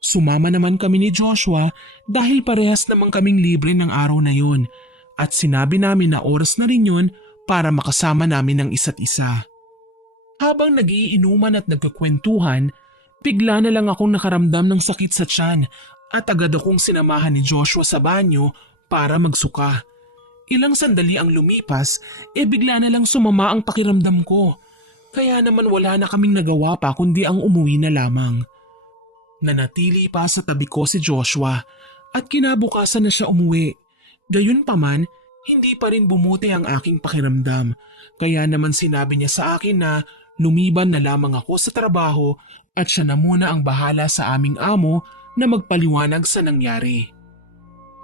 Sumama naman kami ni Joshua dahil parehas naman kaming libre ng araw na yun at sinabi namin na oras na rin yun para makasama namin ang isa't isa. Habang nagiinuman at nagkukwentuhan, bigla na lang akong nakaramdam ng sakit sa tiyan at agad akong sinamahan ni Joshua sa banyo para magsuka. Ilang sandali ang lumipas, bigla na lang sumama ang pakiramdam ko. Kaya naman wala na kaming nagawa pa kundi ang umuwi na lamang. Nanatili pa sa tabi ko si Joshua at kinabukasan na siya umuwi. Gayunpaman, hindi pa rin bumuti ang aking pakiramdam. Kaya naman sinabi niya sa akin na lumiban na lamang ako sa trabaho at siya na muna ang bahala sa aming amo na magpaliwanag sa nangyari.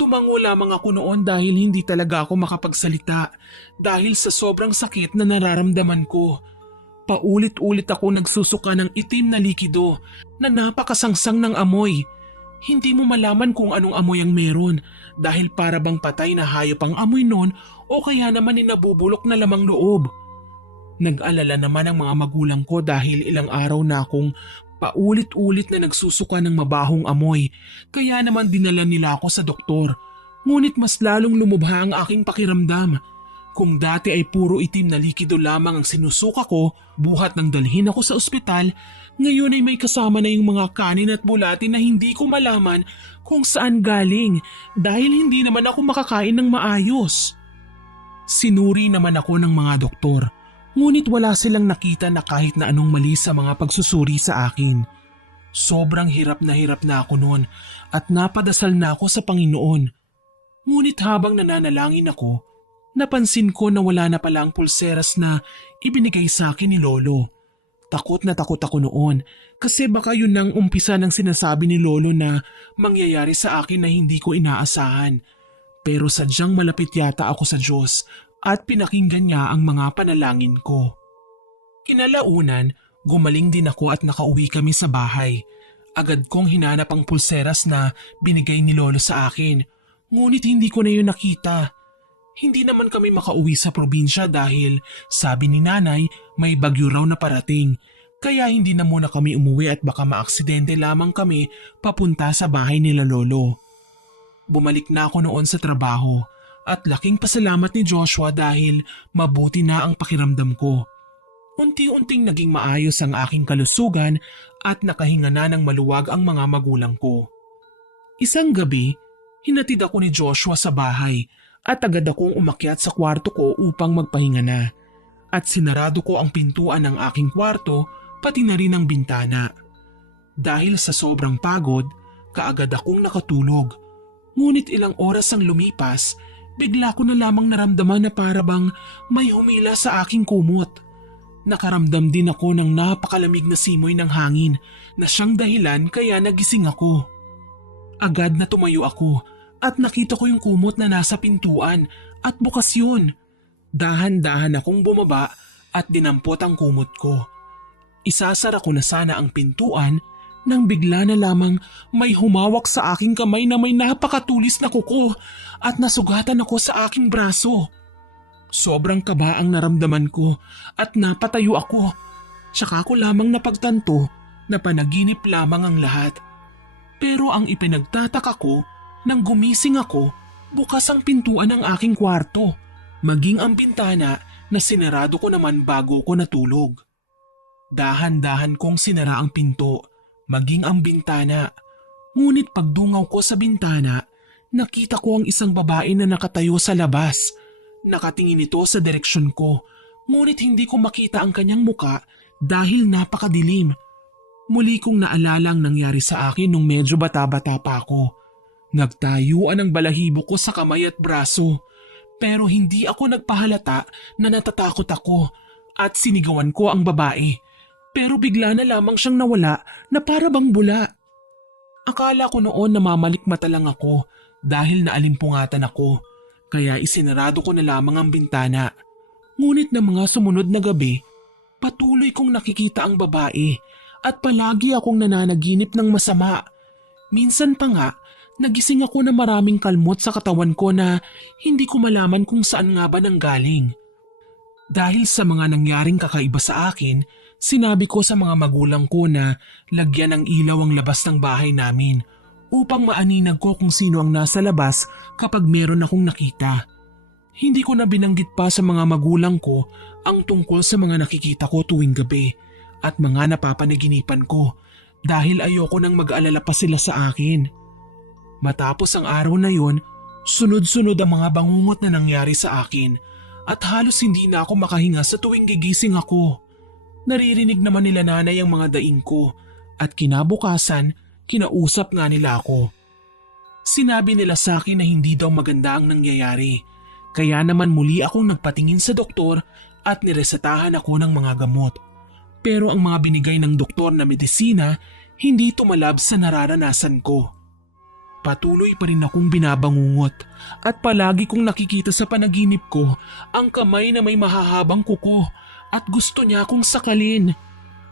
Tumango lamang ako noon dahil hindi talaga ako makapagsalita dahil sa sobrang sakit na nararamdaman ko. Paulit-ulit ako nagsusuka ng itim na likido na napakasangsang ng amoy. Hindi mo malaman kung anong amoy ang meron dahil para bang patay na hayop ang amoy nun o kaya naman nabubulok na lamang loob. Nag-alala naman ang mga magulang ko dahil ilang araw na akong Paulit-ulit na nagsusuka ng mabahong amoy, kaya naman dinala nila ako sa doktor. Ngunit mas lalong lumubha ang aking pakiramdam. Kung dati ay puro itim na likido lamang ang sinusuka ko, buhat nang dalhin ako sa ospital, ngayon ay may kasama na yung mga kanin at bulati na hindi ko malaman kung saan galing dahil hindi naman ako makakain ng maayos. Sinuri naman ako ng mga doktor, ngunit wala silang nakita na kahit na anong mali sa mga pagsusuri sa akin. Sobrang hirap na ako noon at napadasal na ako sa Panginoon. Ngunit habang nananalangin ako, napansin ko na wala na pala ang pulseras na ibinigay sa akin ni Lolo. Takot na takot ako noon kasi baka yun ang umpisa ng sinasabi ni Lolo na mangyayari sa akin na hindi ko inaasahan. Pero sadyang malapit yata ako sa Diyos at pinakinggan niya ang mga panalangin ko. Kinalaunan, gumaling din ako at nakauwi kami sa bahay. Agad kong hinanap ang pulseras na binigay ni Lolo sa akin, ngunit hindi ko na yun nakita. Hindi naman kami makauwi sa probinsya dahil sabi ni nanay may bagyo raw na parating. Kaya hindi na muna kami umuwi at baka maaksidente lamang kami papunta sa bahay nila Lolo. Bumalik na ako noon sa trabaho at laking pasalamat ni Joshua dahil mabuti na ang pakiramdam ko. Unti-unting naging maayos ang aking kalusugan at nakahinga na ng maluwag ang mga magulang ko. Isang gabi, hinatid ako ni Joshua sa bahay at agad akong umakyat sa kwarto ko upang magpahinga na. At sinarado ko ang pintuan ng aking kwarto pati na rin ang bintana. Dahil sa sobrang pagod, kaagad akong nakatulog. Ngunit ilang oras ang lumipas, bigla ko na lamang naramdaman na parabang may humila sa aking kumot. Nakaramdam din ako ng napakalamig na simoy ng hangin na siyang dahilan kaya nagising ako. Agad na tumayo ako at nakita ko yung kumot na nasa pintuan at bukas yun. Dahan-dahan akong bumaba at dinampot ang kumot ko. Isasara ko na sana ang pintuan nang bigla na lamang may humawak sa aking kamay na may napakatulis na kuko at nasugatan ako sa aking braso. Sobrang kaba ang naramdaman ko at napatayo ako. Tsaka ko lamang napagtanto na panaginip lamang ang lahat. Pero ang ipinagtataka ko, nang gumising ako, bukas ang pintuan ng aking kwarto, maging ang bintana na sinarado ko naman bago ko natulog. Dahan-dahan kong sinara ang pinto, maging ang bintana. Ngunit pagdungaw ko sa bintana, nakita ko ang isang babae na nakatayo sa labas. Nakatingin ito sa direksyon ko, ngunit hindi ko makita ang kanyang muka dahil napakadilim. Muli kong naalala ang nangyari sa akin nung medyo bata-bata pa ako. Nagtayuan ang balahibo ko sa kamay at braso, pero hindi ako nagpahalata na natatakot ako at sinigawan ko ang babae. Pero bigla na lamang siyang nawala na para bang bula. Akala ko noon namamalikmata lang ako dahil naalimpungatan ako, kaya isinarado ko na lamang ang bintana. Ngunit ng mga sumunod na gabi, patuloy kong nakikita ang babae at palagi akong nananaginip ng masama. Minsan pa nga, nagising ako na maraming kalmot sa katawan ko na hindi ko malaman kung saan nga ba nanggaling. Dahil sa mga nangyaring kakaiba sa akin, sinabi ko sa mga magulang ko na lagyan ng ilaw ang labas ng bahay namin upang maaninag ko kung sino ang nasa labas kapag meron akong nakita. Hindi ko na binanggit pa sa mga magulang ko ang tungkol sa mga nakikita ko tuwing gabi at mga napapanaginipan ko dahil ayoko nang mag-alala pa sila sa akin. Matapos ang araw na yon, sunod-sunod ang mga bangungot na nangyari sa akin at halos hindi na ako makahinga sa tuwing gigising ako. Naririnig naman nila nanay ang mga daing ko at kinabukasan, kinausap nga nila ako. Sinabi nila sa akin na hindi daw maganda ang nangyayari, kaya naman muli akong nagpatingin sa doktor at niresetahan ako ng mga gamot. Pero ang mga binigay ng doktor na medisina hindi tumalab sa nararanasan ko. Patuloy pa rin akong binabangungot at palagi kong nakikita sa panaginip ko ang kamay na may mahahabang kuko at gusto niya akong sakalin.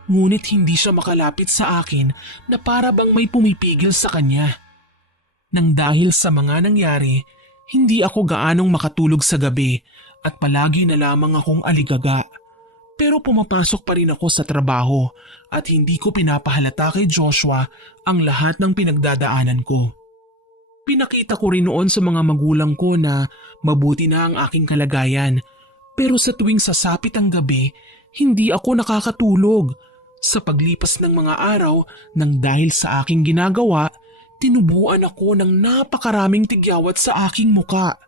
Ngunit hindi siya makalapit sa akin na para bang may pumipigil sa kanya. Nang dahil sa mga nangyari, hindi ako gaanong makatulog sa gabi at palagi na lamang akong aligaga. Pero pumapasok pa rin ako sa trabaho at hindi ko pinapahalata kay Joshua ang lahat ng pinagdadaanan ko. Pinakita ko rin noon sa mga magulang ko na mabuti na ang aking kalagayan, pero sa tuwing sasapit ang gabi, hindi ako nakakatulog. Sa paglipas ng mga araw nang dahil sa aking ginagawa, tinubuan ako ng napakaraming tigyawat sa aking muka.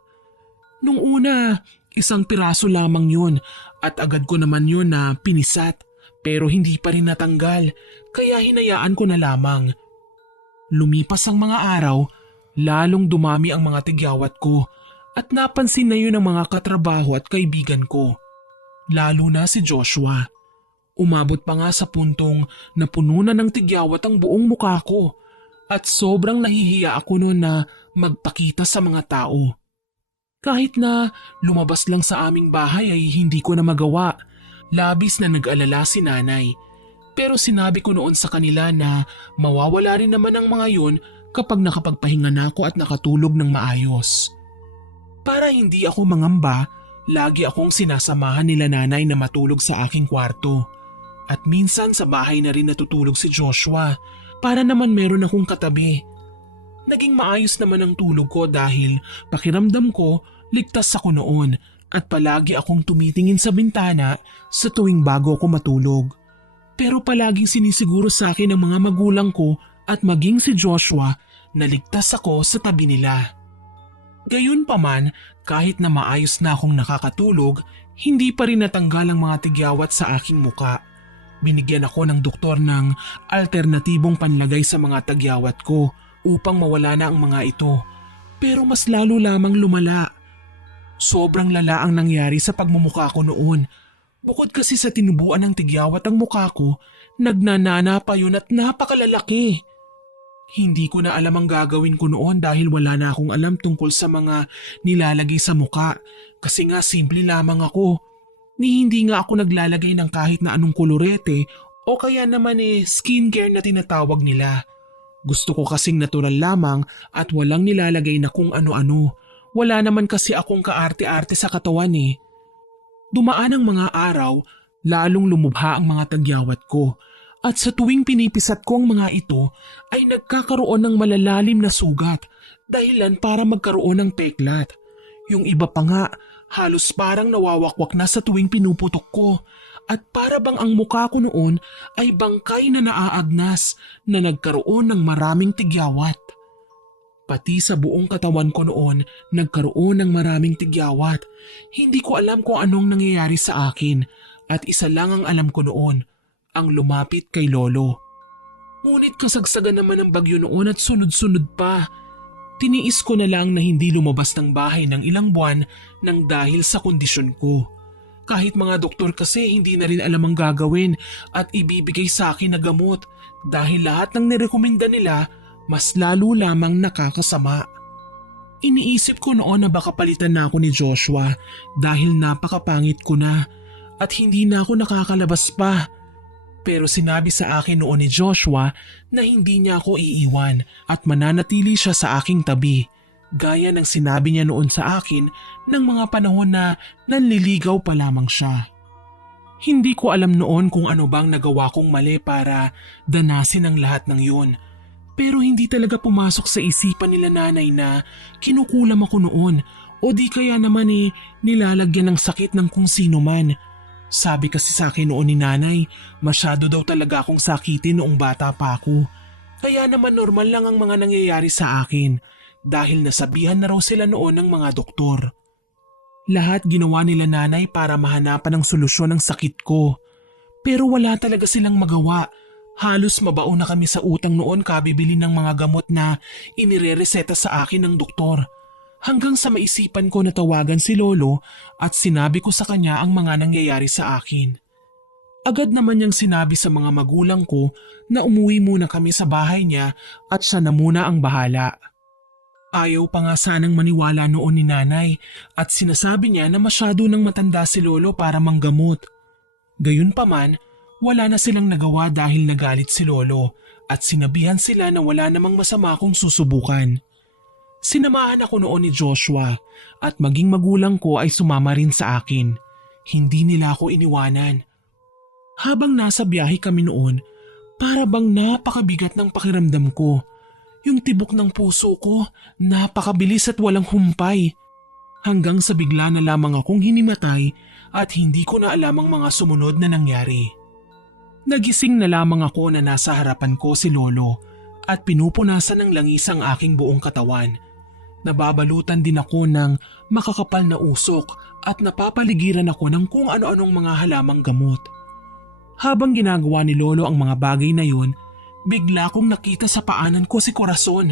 Nung una, isang piraso lamang yun at agad ko naman yun na pinisat, pero hindi pa rin natanggal kaya hinayaan ko na lamang. Lumipas ang mga araw, lalong dumami ang mga tigyawat ko at napansin na yun ng mga katrabaho at kaibigan ko. Lalo na si Joshua. Umabot pa nga sa puntong napuno na ng tigyawat ang buong mukha ko at sobrang nahihiya ako noon na magpakita sa mga tao. Kahit na lumabas lang sa aming bahay ay hindi ko na magawa. Labis na nag-alala si nanay. Pero sinabi ko noon sa kanila na mawawala rin naman ang mga yun kapag nakapagpahinga na ako at nakatulog ng maayos. Para hindi ako mangamba, lagi akong sinasamahan nila nanay na matulog sa aking kwarto. At minsan sa bahay na rin natutulog si Joshua para naman meron akong katabi. Naging maayos naman ang tulog ko dahil pakiramdam ko ligtas ako noon at palagi akong tumitingin sa bintana sa tuwing bago ako matulog. Pero palaging sinisiguro sa akin ng mga magulang ko at maging si Joshua na ligtas ako sa tabi nila. Gayunpaman, kahit na maayos na akong nakakatulog, hindi pa rin natanggal ang mga tigyawat sa aking muka. Binigyan ako ng doktor ng alternatibong panlagay sa mga tagyawat ko upang mawala na ang mga ito. Pero mas lalo lamang lumala. Sobrang lala ang nangyari sa pagmumukha ko noon. Bukod kasi sa tinubuan ng tigyawat ang mukha ko, nagnanana pa yun at napakalalaki. Hindi ko na alam ang gagawin ko noon dahil wala na akong alam tungkol sa mga nilalagay sa mukha. Kasi nga simple lamang ako. Hindi nga ako naglalagay ng kahit na anong kolorete o kaya naman skincare na tinatawag nila. Gusto ko kasing natural lamang at walang nilalagay na kung ano-ano. Wala naman kasi akong kaarte-arte sa katawan Dumaan ang mga araw, lalong lumubha ang mga tagyawat ko. At sa tuwing pinipisat ko ang mga ito ay nagkakaroon ng malalalim na sugat dahilan para magkaroon ng peklat. Yung iba pa nga, halos parang nawawakwak na sa tuwing pinuputok ko at para bang ang mukha ko noon ay bangkay na naaagnas na nagkaroon ng maraming tigyawat. Pati sa buong katawan ko noon nagkaroon ng maraming tigyawat. Hindi ko alam kung anong nangyayari sa akin at isa lang ang alam ko noon, ang lumapit kay Lolo. Ngunit kasagsagan naman ng bagyo noon at sunod-sunod pa. Tiniis ko na lang na hindi lumabas ng bahay ng ilang buwan nang dahil sa kondisyon ko. Kahit mga doktor kasi hindi na rin alam ang gagawin at ibibigay sa akin na gamot dahil lahat ng nirekomenda nila mas lalo lamang nakakasama. Iniisip ko noon na baka palitan na ako ni Joshua dahil napakapangit ko na at hindi na ako nakakalabas pa. Pero sinabi sa akin noon ni Joshua na hindi niya ako iiwan at mananatili siya sa aking tabi. Gaya ng sinabi niya noon sa akin ng mga panahon na nanliligaw pa lamang siya. Hindi ko alam noon kung ano bang nagawa kong mali para danasin ang lahat ng yun. Pero hindi talaga pumasok sa isipan nila nanay na kinukulam ako noon o di kaya naman nilalagyan ng sakit ng kung sino man. Sabi kasi sa akin noon ni nanay, masyado daw talaga akong sakitin noong bata pa ako. Kaya naman normal lang ang mga nangyayari sa akin dahil nasabihan na raw sila noon ng mga doktor. Lahat ginawa nila nanay para mahanapan ng solusyon ng sakit ko. Pero wala talaga silang magawa. Halos mabaon na kami sa utang noon kabibili ng mga gamot na inirereseta sa akin ng doktor. Hanggang sa maisipan ko na tawagan si Lolo at sinabi ko sa kanya ang mga nangyayari sa akin. Agad naman niyang sinabi sa mga magulang ko na umuwi muna kami sa bahay niya at siya na muna ang bahala. Ayaw pa nga sanang maniwala noon ni nanay at sinasabi niya na masyado nang matanda si Lolo para manggamot. Gayunpaman, wala na silang nagawa dahil nagalit si Lolo at sinabihan sila na wala namang masama kung susubukan. Sinamahan ako noon ni Joshua at maging magulang ko ay sumama rin sa akin. Hindi nila ako iniwanan. Habang nasa biyahe kami noon, para bang napakabigat ng pakiramdam ko. Yung tibok ng puso ko, napakabilis at walang humpay. Hanggang sa bigla na lamang akong hinimatay at hindi ko na alam ang mga sumunod na nangyari. Nagising na lamang ako na nasa harapan ko si Lolo at pinupunasan ng langis ang aking buong katawan. Nababalutan din ako ng makakapal na usok at napapaligiran ako ng kung ano-anong mga halamang gamot. Habang ginagawa ni Lolo ang mga bagay na yun, bigla kong nakita sa paanan ko si Corazon.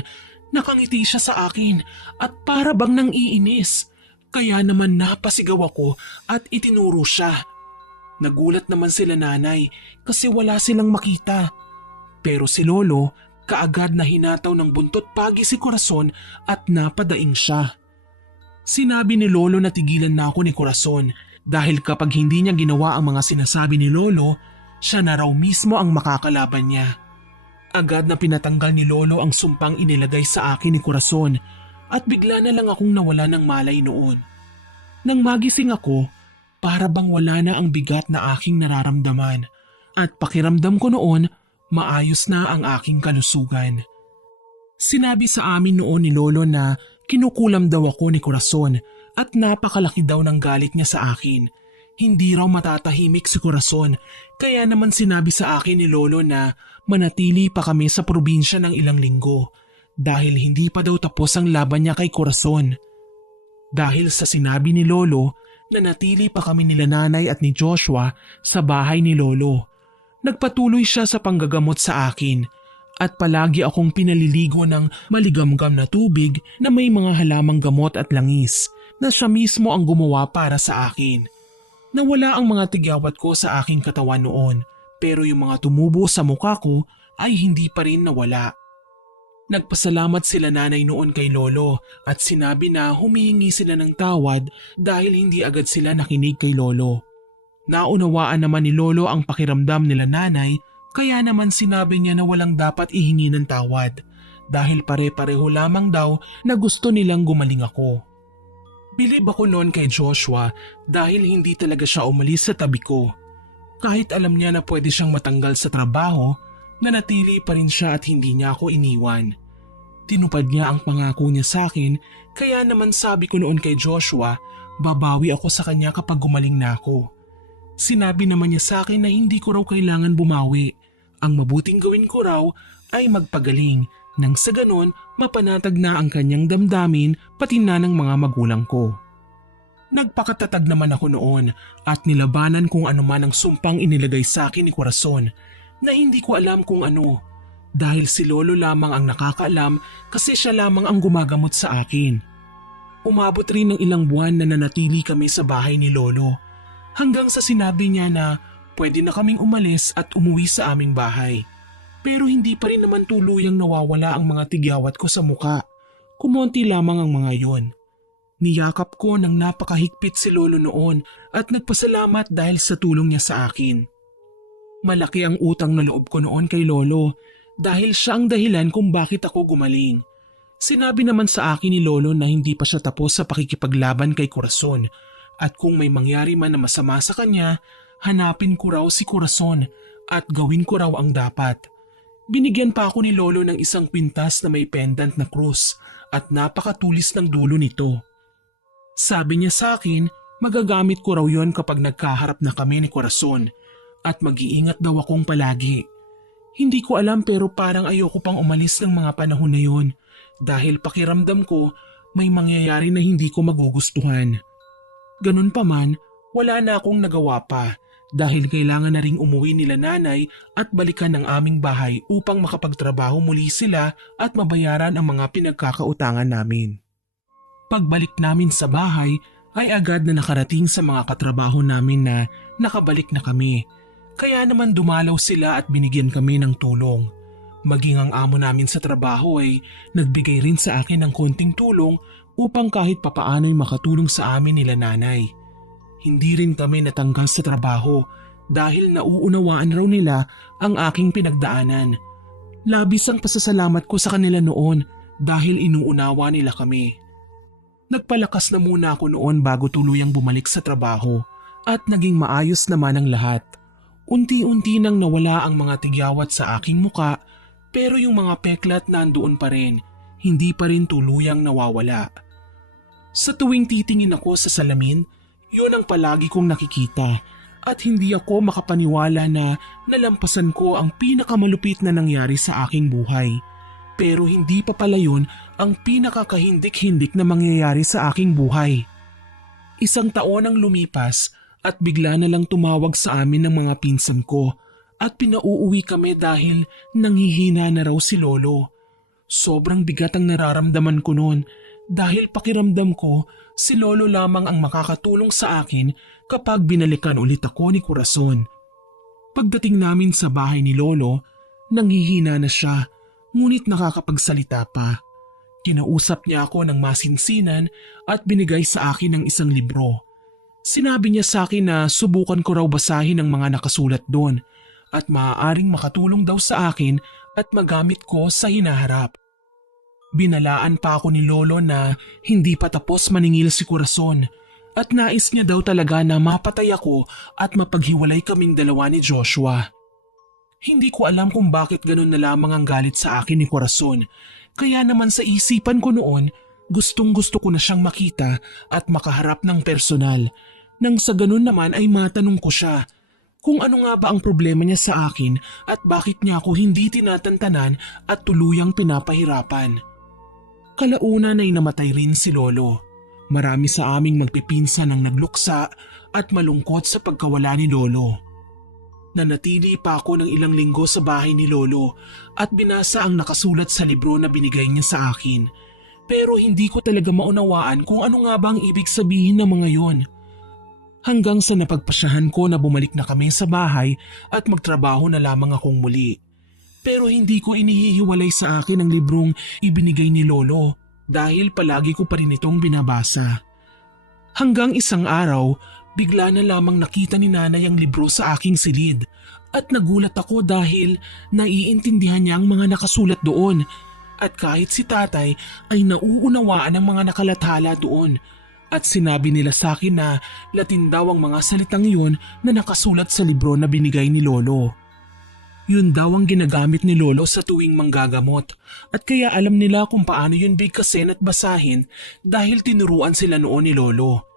Nakangiti siya sa akin at para bang nang iinis. Kaya naman napasigaw ako at itinuro siya. Nagulat naman sila nanay kasi wala silang makita. Pero si Lolo kaagad na hinataw ng buntot pagi si Corazon at napadaing siya. Sinabi ni Lolo na tigilan na ako ni Corazon dahil kapag hindi niya ginawa ang mga sinasabi ni Lolo, siya na raw mismo ang makakalaban niya. Agad na pinatanggal ni Lolo ang sumpang inilagay sa akin ni Corazon at bigla na lang akong nawala ng malay noon. Nang magising ako, para bang wala na ang bigat na aking nararamdaman at pakiramdam ko noon maayos na ang aking kalusugan. Sinabi sa amin noon ni Lolo na kinukulam daw ako ni Corazon at napakalaki daw ng galit niya sa akin. Hindi raw matatahimik si Corazon kaya naman sinabi sa akin ni Lolo na manatili pa kami sa probinsya ng ilang linggo dahil hindi pa daw tapos ang laban niya kay Corazon. Dahil sa sinabi ni Lolo, nanatili pa kami nila nanay at ni Joshua sa bahay ni Lolo. Nagpatuloy siya sa panggagamot sa akin at palagi akong pinaliligo ng maligamgam na tubig na may mga halamang gamot at langis na siya mismo ang gumawa para sa akin. Nawala ang mga tigyawat ko sa aking katawan noon pero yung mga tumubo sa mukha ko ay hindi pa rin nawala. Nagpasalamat sila nanay noon kay Lolo at sinabi na humihingi sila ng tawad dahil hindi agad sila nakinig kay Lolo. Naunawaan naman ni Lolo ang pakiramdam nila nanay kaya naman sinabi niya na walang dapat ihingi ng tawad dahil pare-pareho lamang daw na gusto nilang gumaling ako. Bilib ako noon kay Joshua dahil hindi talaga siya umalis sa tabi ko. Kahit alam niya na pwede siyang matanggal sa trabaho, nanatili pa rin siya at hindi niya ako iniwan. Tinupad niya ang pangako niya sa akin kaya naman sabi ko noon kay Joshua, babawi ako sa kanya kapag gumaling na ako. Sinabi naman niya sa akin na hindi ko raw kailangan bumawi. Ang mabuting gawin ko raw ay magpagaling nang sa ganon mapanatag na ang kanyang damdamin pati na ng mga magulang ko. Nagpakatatag naman ako noon at nilabanan kung ano man ang sumpang inilagay sa akin ni Corazon na hindi ko alam kung ano dahil si Lolo lamang ang nakakaalam kasi siya lamang ang gumagamot sa akin. Umabot rin ng ilang buwan na nanatili kami sa bahay ni Lolo hanggang sa sinabi niya na pwede na kaming umalis at umuwi sa aming bahay. Pero hindi pa rin naman tuluyang nawawala ang mga tigyawat ko sa muka. Kumonti lamang ang mga yon. Niyakap ko ng napakahigpit si Lolo noon at nagpasalamat dahil sa tulong niya sa akin. Malaki ang utang na loob ko noon kay Lolo dahil siya ang dahilan kung bakit ako gumaling. Sinabi naman sa akin ni Lolo na hindi pa siya tapos sa pakikipaglaban kay Corazon at kung may mangyari man na masama sa kanya, hanapin ko raw si Corazon at gawin ko raw ang dapat. Binigyan pa ako ni Lolo ng isang kwintas na may pendant na krus at napakatulis ng dulo nito. Sabi niya sa akin, magagamit ko raw yon kapag nagkaharap na kami ni Corazon at mag-iingat daw akong palagi. Hindi ko alam pero parang ayoko pang umalis ng mga panahon na yon dahil pakiramdam ko may mangyayari na hindi ko magugustuhan. Ganun pa man, wala na akong nagawa pa. Dahil kailangan na ring umuwi nila nanay at balikan ang aming bahay upang makapagtrabaho muli sila at mabayaran ang mga pinagkakautangan namin. Pagbalik namin sa bahay ay agad na nakarating sa mga katrabaho namin na nakabalik na kami. Kaya naman dumalaw sila at binigyan kami ng tulong. Maging ang amo namin sa trabaho ay nagbigay rin sa akin ng konting tulong upang kahit papaano'y makatulong sa amin nila nanay. Hindi rin kami natanggal sa trabaho dahil nauunawaan raw nila ang aking pinagdaanan. Labis ang pasasalamat ko sa kanila noon dahil inuunawa nila kami. Nagpalakas na muna ako noon bago tuluyang bumalik sa trabaho at naging maayos naman ang lahat. Unti-unti nang nawala ang mga tigyawat sa aking muka, pero yung mga peklat nandoon pa rin, hindi pa rin tuluyang nawawala. Sa tuwing titingin ako sa salamin, yun ang palagi kong nakikita at hindi ako makapaniwala na nalampasan ko ang pinakamalupit na nangyari sa aking buhay. Pero hindi pa pala yun ang pinakakahindik-hindik na mangyayari sa aking buhay. Isang taon ang lumipas at bigla na lang tumawag sa amin ng mga pinsan ko at pinauuwi kami dahil nanghihina na raw si Lolo. Sobrang bigat ang nararamdaman ko noon dahil pakiramdam ko si Lolo lamang ang makakatulong sa akin kapag binalikan ulit ako ni Corazon. Pagdating namin sa bahay ni Lolo, nanghihina na siya ngunit nakakapagsalita pa. Kinausap niya ako ng masinsinan at binigay sa akin ng isang libro. Sinabi niya sa akin na subukan ko raw basahin ang mga nakasulat doon at maaaring makatulong daw sa akin at magamit ko sa hinaharap. Binalaan pa ako ni Lolo na hindi pa tapos maningil si Corazon at nais niya daw talaga na mapatay ako at mapaghiwalay kaming dalawa ni Joshua. Hindi ko alam kung bakit ganun na lamang ang galit sa akin ni Corazon, kaya naman sa isipan ko noon gustong gusto ko na siyang makita at makaharap ng personal. Nang sa ganun naman ay matanong ko siya kung ano nga ba ang problema niya sa akin at bakit niya ako hindi tinatantanan at tuluyang pinapahirapan. Kalaunan ay namatay rin si Lolo. Marami sa aming magpipinsan ang nagluksa at malungkot sa pagkawala ni Lolo. Nanatili pa ako ng ilang linggo sa bahay ni Lolo at binasa ang nakasulat sa libro na binigay niya sa akin. Pero hindi ko talaga maunawaan kung ano nga ba ang ibig sabihin ng mga yon. Hanggang sa napagpasyahan ko na bumalik na kami sa bahay at magtrabaho na lamang akong muli. Pero hindi ko inihihiwalay sa akin ang librong ibinigay ni Lolo dahil palagi ko pa rin itong binabasa. Hanggang isang araw, bigla na lamang nakita ni Nanay ang libro sa aking silid at nagulat ako dahil naiintindihan niya ang mga nakasulat doon at kahit si Tatay ay nauunawaan ang mga nakalathala doon. At sinabi nila sa akin na Latin daw ang mga salitang yun na nakasulat sa libro na binigay ni Lolo. Yun daw ang ginagamit ni Lolo sa tuwing manggagamot at kaya alam nila kung paano yun bigkasin at basahin dahil tinuruan sila noon ni Lolo.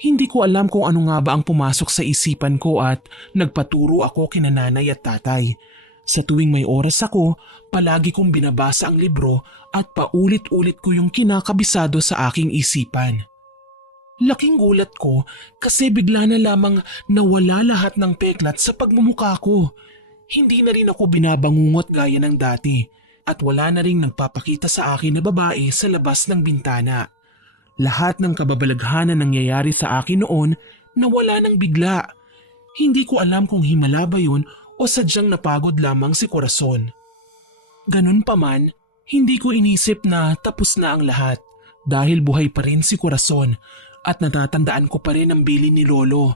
Hindi ko alam kung ano nga ba ang pumasok sa isipan ko at nagpaturo ako kina Nanay at Tatay. Sa tuwing may oras ako, palagi kong binabasa ang libro at paulit-ulit ko yung kinakabisado sa aking isipan. Laking gulat ko kasi bigla na lamang nawala lahat ng peklat sa pagmumukha ko. Hindi na rin ako binabangungot gaya ng dati at wala na rin nagpapakita sa akin na babae sa labas ng bintana. Lahat ng kababalaghan na nangyayari sa akin noon nawala ng bigla. Hindi ko alam kung himala ba yun o sadyang napagod lamang si Corazon. Ganun pa man, hindi ko inisip na tapos na ang lahat dahil buhay pa rin si Corazon. At natatandaan ko pa rin ang bilin ni Lolo.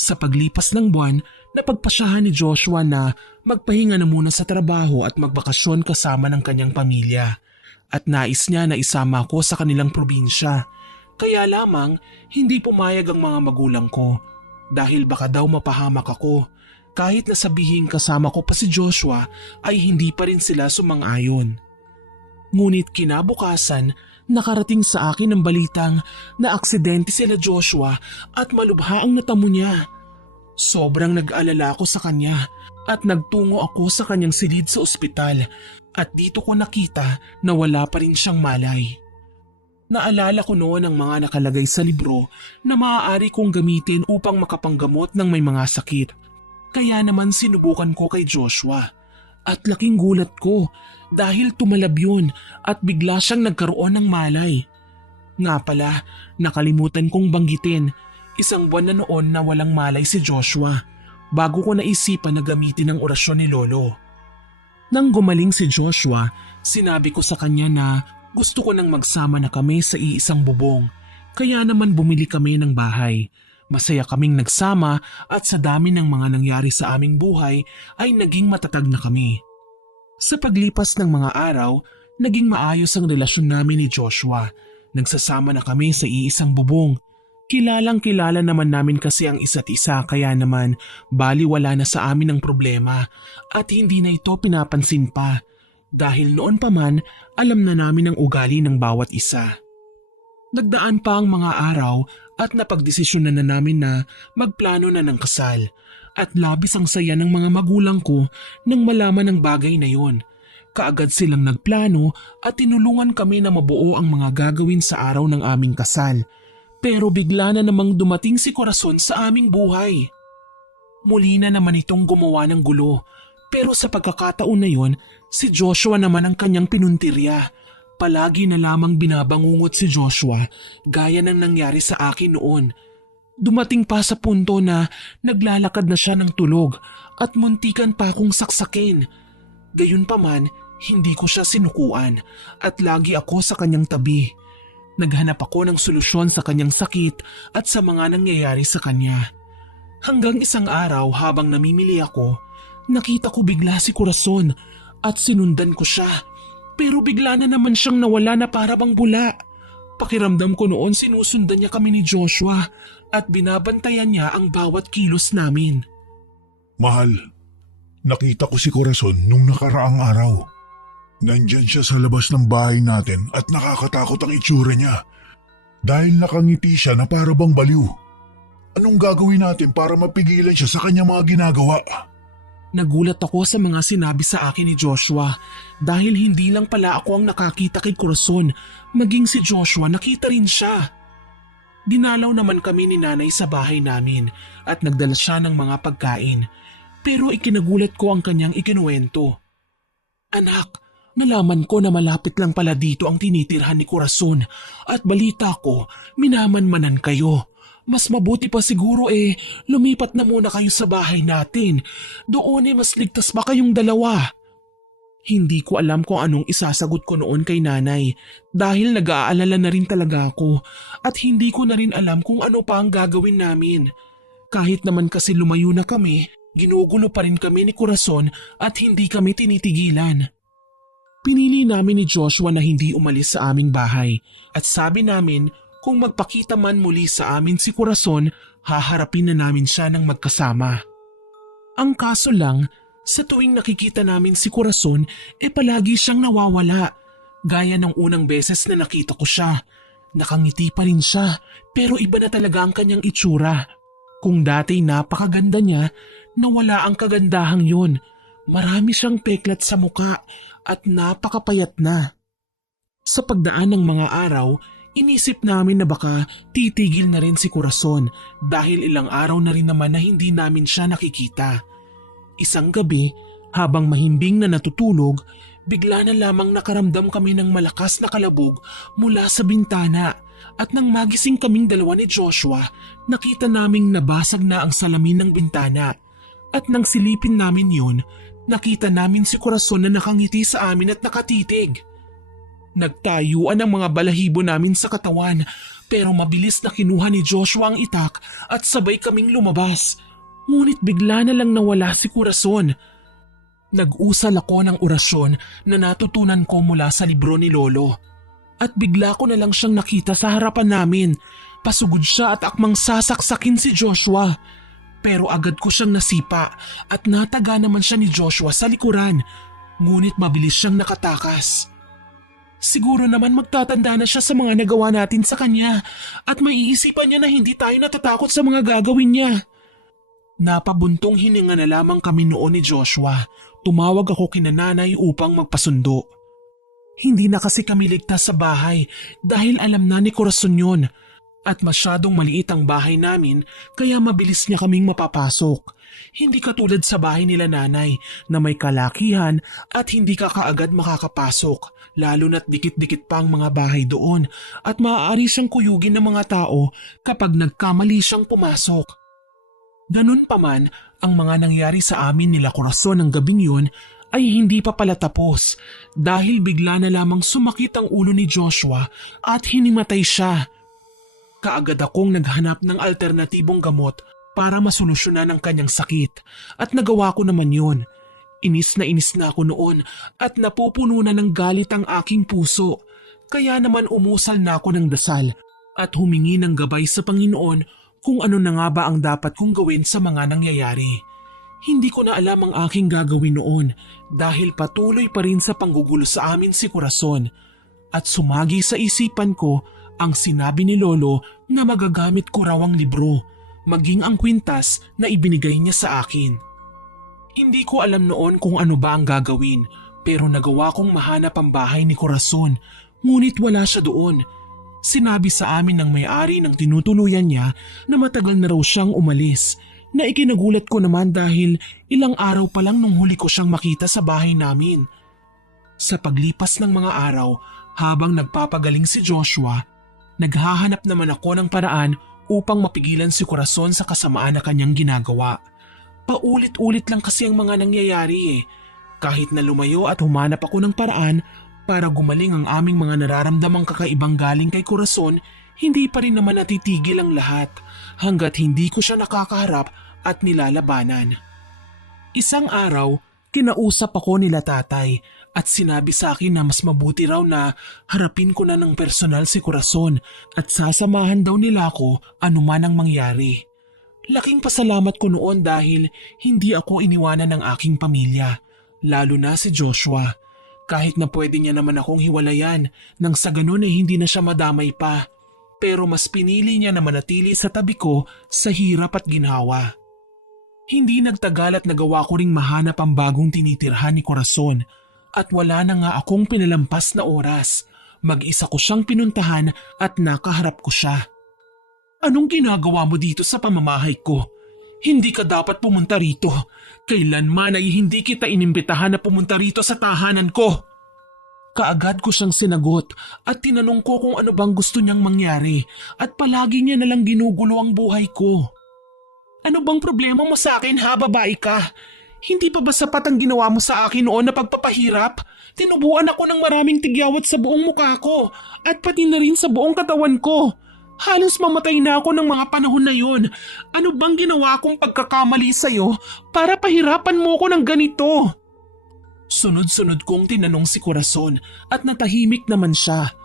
Sa paglipas ng buwan, napagpasyahan ni Joshua na magpahinga na muna sa trabaho at magbakasyon kasama ng kanyang pamilya. At nais niya na isama ako sa kanilang probinsya. Kaya lamang, hindi pumayag ang mga magulang ko dahil baka daw mapahamak ako. Kahit na sabihin kasama ko pa si Joshua ay hindi pa rin sila sumang-ayon. Ngunit kinabukasan, nakarating sa akin ang balitang na aksidente sila Joshua at malubha ang natamo niya. Sobrang nag-alala ako sa kanya at nagtungo ako sa kanyang silid sa ospital at dito ko nakita na wala pa rin siyang malay. Naalala ko noon ang mga nakalagay sa libro na maaari kong gamitin upang makapanggamot ng may mga sakit. Kaya naman sinubukan ko kay Joshua. At laking gulat ko dahil tumalab yun at bigla siyang nagkaroon ng malay. Nga pala, nakalimutan kong banggitin, isang buwan na noon na walang malay si Joshua bago ko naisipan na gamitin ang orasyon ni Lolo. Nang gumaling si Joshua, sinabi ko sa kanya na gusto ko nang magsama na kami sa iisang bubong, kaya naman bumili kami ng bahay. Masaya kaming nagsama at sa dami ng mga nangyari sa aming buhay ay naging matatag na kami. Sa paglipas ng mga araw, naging maayos ang relasyon namin ni Joshua. Nagsasama na kami sa iisang bubong. Kilalang-kilala naman namin kasi ang isa't isa kaya naman baliwala na sa amin ang problema at hindi na ito pinapansin pa dahil noon pa man alam na namin ang ugali ng bawat isa. Nagdaan pa ang mga araw at napagdesisyonan na namin na magplano na ng kasal at labis ang saya ng mga magulang ko nang malaman ang bagay na yon. Kaagad silang nagplano at tinulungan kami na mabuo ang mga gagawin sa araw ng aming kasal. Pero bigla na namang dumating si Corazon sa aming buhay. Muli na naman itong gumawa ng gulo. Pero sa pagkakataon na yon, si Joshua naman ang kanyang pinuntirya. Palagi na lamang binabangungot si Joshua gaya ng nangyari sa akin noon. Dumating pa sa punto na naglalakad na siya ng tulog at muntikan pa akong saksakin. Gayunpaman, hindi ko siya sinukuan at lagi ako sa kanyang tabi. Naghanap ako ng solusyon sa kanyang sakit at sa mga nangyayari sa kanya. Hanggang isang araw habang namimili ako, nakita ko bigla si Corazon at sinundan ko siya. Pero bigla na naman siyang nawala na para bang bula. Pakiramdam ko noon sinusundan niya kami ni Joshua at binabantayan niya ang bawat kilos namin. Mahal, nakita ko si Corazon nung nakaraang araw. Nandyan siya sa labas ng bahay natin at nakakatakot ang itsura niya. Dahil nakangiti siya na para bang baliw. Anong gagawin natin para mapigilan siya sa kanyang mga ginagawa? Nagulat ako sa mga sinabi sa akin ni Joshua dahil hindi lang pala ako ang nakakita kay Corazon, maging si Joshua nakita rin siya. Dinalaw naman kami ni nanay sa bahay namin at nagdala siya ng mga pagkain. Pero ikinagulat ko ang kanyang ikinuwento. Anak, nalaman ko na malapit lang pala dito ang tinitirhan ni Corazon at balita ko minamanmanan kayo. Mas mabuti pa siguro lumipat na muna kayo sa bahay natin. Doon mas ligtas ba kayong dalawa? Hindi ko alam kung anong isasagot ko noon kay nanay dahil nag-aalala na rin talaga ako at hindi ko na rin alam kung ano pa ang gagawin namin. Kahit naman kasi lumayo na kami, ginugulo pa rin kami ni Corazon at hindi kami tinitigilan. Pinili namin ni Joshua na hindi umalis sa aming bahay at sabi namin kung magpakita man muli sa amin si Corazon, haharapin na namin siya ng magkasama. Ang kaso lang, sa tuwing nakikita namin si Corazon, palagi siyang nawawala. Gaya ng unang beses na nakita ko siya. Nakangiti pa rin siya, pero iba na talaga ang kanyang itsura. Kung dati napakaganda niya, nawala ang kagandahang yun. Marami siyang peklat sa muka at napakapayat na. Sa pagdaan ng mga araw, inisip namin na baka titigil na rin si Corazon dahil ilang araw na rin naman na hindi namin siya nakikita. Isang gabi, habang mahimbing na natutulog, bigla na lamang nakaramdam kami ng malakas na kalabog mula sa bintana at nang magising kaming dalawa ni Joshua, nakita naming nabasag na ang salamin ng bintana at nang silipin namin yun, nakita namin si Corazon na nakangiti sa amin at nakatitig. Nagtayuan ang mga balahibo namin sa katawan pero mabilis na kinuha ni Joshua ang itak at sabay kaming lumabas. Ngunit bigla na lang nawala si Corazon. Nag-usal ako ng orasyon na natutunan ko mula sa libro ni Lolo. At bigla ko na lang siyang nakita sa harapan namin. Pasugod siya at akmang sasaksakin si Joshua. Pero agad ko siyang nasipa at nataga naman siya ni Joshua sa likuran. Ngunit mabilis siyang nakatakas. Siguro naman magtatanda na siya sa mga nagawa natin sa kanya at maiisipan niya na hindi tayo natatakot sa mga gagawin niya. Napabuntong hininga na lamang kami noon ni Joshua. Tumawag ako kina nanay upang magpasundo. Hindi na kasi kami ligtas sa bahay dahil alam na ni Corazon yun. At masyadong maliit ang bahay namin kaya mabilis niya kaming mapapasok. Hindi katulad sa bahay nila nanay na may kalakihan at hindi ka kaagad makakapasok. Lalo na't dikit-dikit pa ang mga bahay doon at maaari siyang kuyugin ng mga tao kapag nagkamali siyang pumasok. Ganun pa man, ang mga nangyari sa amin nila Corazon ng gabing yun ay hindi pa pala tapos dahil bigla na lamang sumakit ang ulo ni Joshua at hinimatay siya. Kaagad akong naghanap ng alternatibong gamot para masolusyonan ang kanyang sakit at nagawa ko naman yun. Inis na ako noon at napupuno na ng galit ang aking puso. Kaya naman umusal na ako ng dasal at humingi ng gabay sa Panginoon kung ano na nga ba ang dapat kong gawin sa mga nangyayari. Hindi ko na alam ang aking gagawin noon dahil patuloy pa rin sa panggugulo sa amin si Corazon at sumagi sa isipan ko ang sinabi ni Lolo na magagamit ko raw ang libro, maging ang kwintas na ibinigay niya sa akin. Hindi ko alam noon kung ano ba ang gagawin pero nagawa kong mahanap ang bahay ni Corazon ngunit wala siya doon. Sinabi sa amin ng may-ari ng tinutuluyan niya na matagal na raw siyang umalis na ikinagulat ko naman dahil ilang araw pa lang nung huli ko siyang makita sa bahay namin. Sa paglipas ng mga araw habang nagpapagaling si Joshua, naghahanap naman ako ng paraan upang mapigilan si Corazon sa kasamaan na kanyang ginagawa. Paulit-ulit lang kasi ang mga nangyayari eh. Kahit na lumayo at humanap ako ng paraan para gumaling ang aming mga nararamdamang kakaibang galing kay Corazon, hindi pa rin naman natitigil ang lahat hanggat hindi ko siya nakakaharap at nilalabanan. Isang araw, kinausap ako nila tatay at sinabi sa akin na mas mabuti raw na harapin ko na ng personal si Corazon at sasamahan daw nila ako anuman ang mangyari. Laking pasalamat ko noon dahil hindi ako iniwanan ng aking pamilya, lalo na si Joshua. Kahit na pwede niya naman akong hiwalayan nang sa ganun ay hindi na siya madamay pa. Pero mas pinili niya na manatili sa tabi ko sa hirap at ginhawa. Hindi nagtagal at nagawa ko ring mahanap ang bagong tinitirhan ni Corazon at wala na nga akong pinalampas na oras. Mag-isa ko siyang pinuntahan at nakaharap ko siya. Anong ginagawa mo dito sa pamamahay ko? Hindi ka dapat pumunta rito. Kailanman ay hindi kita inimbitahan na pumunta rito sa tahanan ko. Kaagad ko siyang sinagot at tinanong ko kung ano bang gusto niyang mangyari at palagi niya nalang ginugulo ang buhay ko. Ano bang problema mo sa akin ha, babae ka? Hindi pa ba sapat ang ginawa mo sa akin noon na pagpapahirap? Tinubuan ako ng maraming tigyawat sa buong mukha ko at pati na rin sa buong katawan ko. Halos mamatay na ako ng mga panahon na yun. Ano bang ginawa kong pagkakamali sa'yo para pahirapan mo ko ng ganito? Sunod-sunod kong tinanong si Corazon at natahimik naman siya.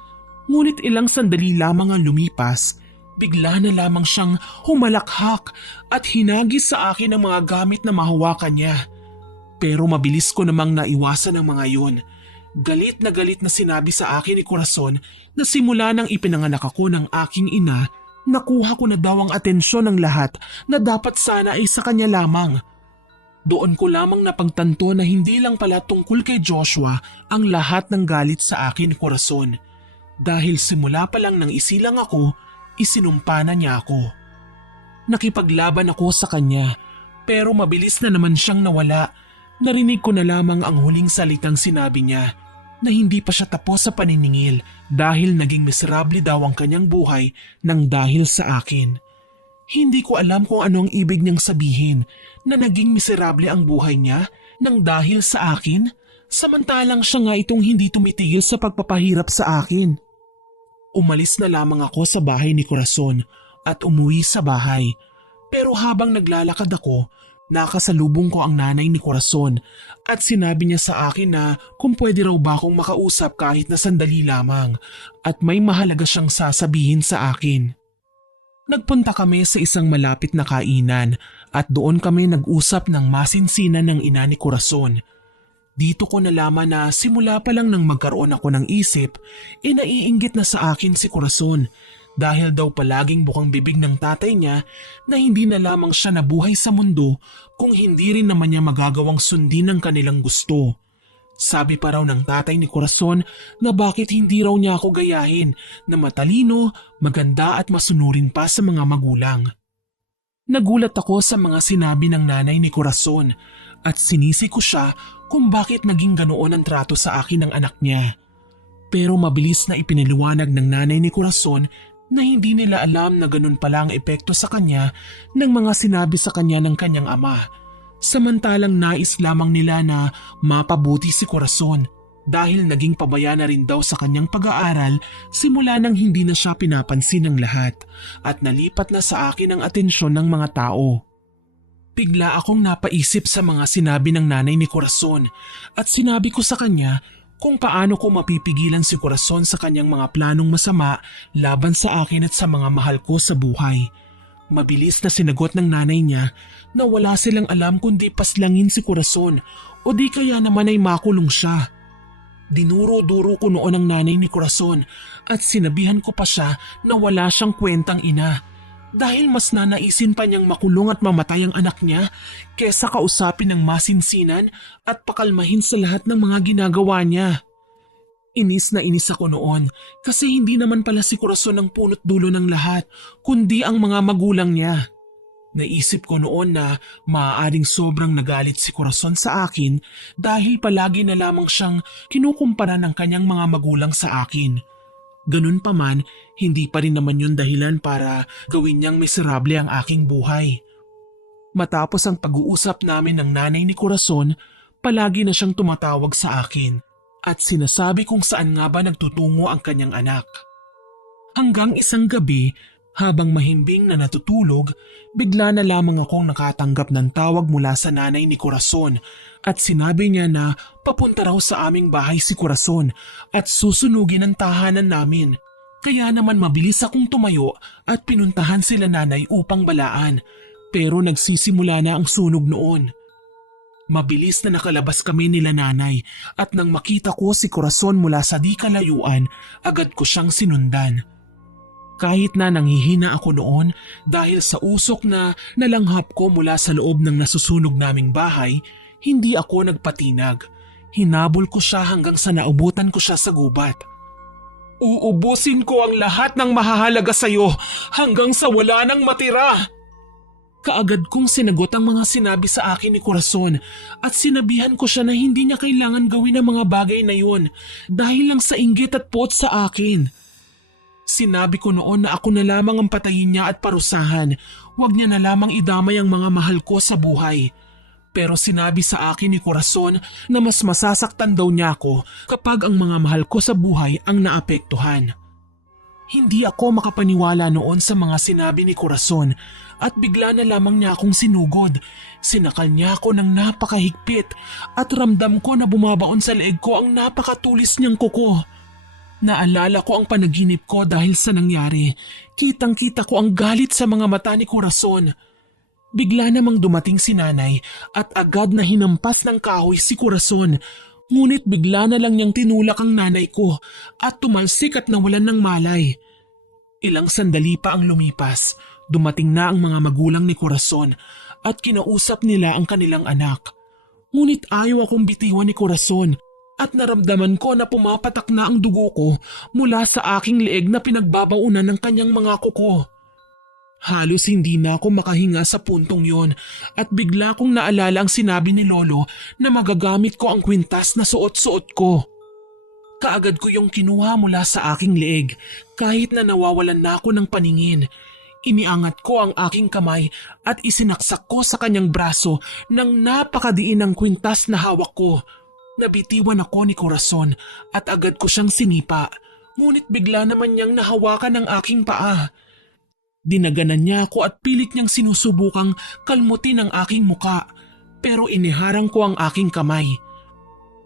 Ngunit ilang sandali lamang ang lumipas, bigla na lamang siyang humalakhak at hinagis sa akin ang mga gamit na mahawakan niya. Pero mabilis ko namang naiwasan ang mga yun. Galit na sinabi sa akin ni Corazon na simula nang ipinanganak ako ng aking ina, nakuha ko na daw ang atensyon ng lahat na dapat sana ay sa kanya lamang. Doon ko lamang napagtanto na hindi lang pala tungkol kay Joshua ang lahat ng galit sa akin ni Corazon. Dahil simula pa lang nang isilang ako, isinumpa na niya ako. Nakipaglaban ako sa kanya pero mabilis na naman siyang nawala. Narinig ko na lamang ang huling salitang sinabi niya na hindi pa siya tapos sa paniningil dahil naging miserable daw ang kanyang buhay nang dahil sa akin. Hindi ko alam kung ano ang ibig niyang sabihin na naging miserable ang buhay niya nang dahil sa akin, samantalang siya nga itong hindi tumitigil sa pagpapahirap sa akin. Umalis na lamang ako sa bahay ni Corazon at umuwi sa bahay. Pero habang naglalakad ako, nakasalubong ko ang nanay ni Corazon at sinabi niya sa akin na kung pwede raw ba akong makausap kahit na sandali lamang at may mahalaga siyang sasabihin sa akin. Nagpunta kami sa isang malapit na kainan at doon kami nag-usap ng masinsinan ng ina ni Corazon. Dito ko nalaman na simula pa lang nang magkaroon ako ng isip, naiinggit na sa akin si Corazon. Dahil daw palaging bukang bibig ng tatay niya na hindi na lamang siya nabuhay sa mundo kung hindi rin naman niya magagawang sundin ang kanilang gusto. Sabi pa raw ng tatay ni Corazon na bakit hindi raw niya ako gayahin na matalino, maganda at masunurin pa sa mga magulang. Nagulat ako sa mga sinabi ng nanay ni Corazon at sinisi ko siya kung bakit naging ganoon ang trato sa akin ng anak niya. Pero mabilis na ipinaliwanag ng nanay ni Corazon na hindi nila alam na ganun pala ang epekto sa kanya ng mga sinabi sa kanya ng kanyang ama. Samantalang nais lamang nila na mapabuti si Corazon dahil naging pabaya na rin daw sa kanyang pag-aaral simula nang hindi na siya pinapansin ng lahat at nalipat na sa akin ang atensyon ng mga tao. Bigla akong napaisip sa mga sinabi ng nanay ni Corazon at sinabi ko sa kanya kung paano ko mapipigilan si Corazon sa kanyang mga planong masama laban sa akin at sa mga mahal ko sa buhay. Mabilis na sinagot ng nanay niya na wala silang alam kundi paslangin si Corazon o di kaya naman ay makulong siya. Dinuro-duro ko noon ang nanay ni Corazon at sinabihan ko pa siya na wala siyang kwentang ina. Dahil mas nanaisin pa niyang makulong at mamatay ang anak niya kesa kausapin ng masinsinan at pakalmahin sa lahat ng mga ginagawa niya. Inis na inis ako noon kasi hindi naman pala si Corazon ang punot dulo ng lahat kundi ang mga magulang niya. Naisip ko noon na maaaring sobrang nagalit si Corazon sa akin dahil palagi na lamang siyang kinukumpara ng kanyang mga magulang sa akin. Ganun pa man, hindi pa rin naman yun dahilan para gawin niyang miserable ang aking buhay. Matapos ang pag-uusap namin ng nanay ni Corazon, palagi na siyang tumatawag sa akin at sinasabi kung saan nga ba nagtutungo ang kanyang anak. Hanggang isang gabi, habang mahimbing na natutulog, bigla na lamang akong nakatanggap ng tawag mula sa nanay ni Corazon at sinabi niya na papunta raw sa aming bahay si Corazon at susunugin ang tahanan namin. Kaya naman mabilis akong tumayo at pinuntahan sila nanay upang balaan, pero nagsisimula na ang sunog noon. Mabilis na nakalabas kami nila nanay at nang makita ko si Corazon mula sa di kalayuan, agad ko siyang sinundan. Kahit na nanghihina ako noon dahil sa usok na nalanghap ko mula sa loob ng nasusunog naming bahay, hindi ako nagpatinag. Hinabol ko siya hanggang sa naubutan ko siya sa gubat. Uubusin ko ang lahat ng mahahalaga sa'yo hanggang sa wala nang matira. Kaagad kong sinagot ang mga sinabi sa akin ni Corazon at sinabihan ko siya na hindi niya kailangan gawin ang mga bagay na yun dahil lang sa inggit at pot sa akin. Sinabi ko noon na ako na lamang ang patayin niya at parusahan. Huwag niya na lamang idamay ang mga mahal ko sa buhay. Pero sinabi sa akin ni Corazon na mas masasaktan daw niya ako kapag ang mga mahal ko sa buhay ang naapektuhan. Hindi ako makapaniwala noon sa mga sinabi ni Corazon at bigla na lamang niya akong sinugod. Sinakal niya ako ng napakahigpit at ramdam ko na bumabaon sa leeg ko ang napakatulis niyang kuko. Naalala ko ang panaginip ko dahil sa nangyari. Kitang-kita ko ang galit sa mga mata ni Corazon. Bigla namang dumating si nanay at agad na hinampas ng kahoy si Corazon. Ngunit bigla na lang niyang tinulak ang nanay ko at tumalsik at nawalan ng malay. Ilang sandali pa ang lumipas. Dumating na ang mga magulang ni Corazon at kinausap nila ang kanilang anak. Ngunit ayaw akong bitiwan ni Corazon. At naramdaman ko na pumapatak na ang dugo ko mula sa aking leeg na pinagbabaunan ng kanyang mga kuko. Halos hindi na ako makahinga sa puntong yon at bigla kong naalala ang sinabi ni Lolo na magagamit ko ang kwintas na suot-suot ko. Kaagad ko yung kinuha mula sa aking leeg kahit na nawawalan na ako ng paningin. Iniangat ko ang aking kamay at isinaksak ko sa kanyang braso ng napakadiin ng kwintas na hawak ko. Nabitiwan ako ni Corazon at agad ko siyang sinipa, ngunit bigla naman niyang nahawakan ang aking paa. Dinaganan niya ako at pilit niyang sinusubukang kalmutin ang aking muka, pero iniharang ko ang aking kamay.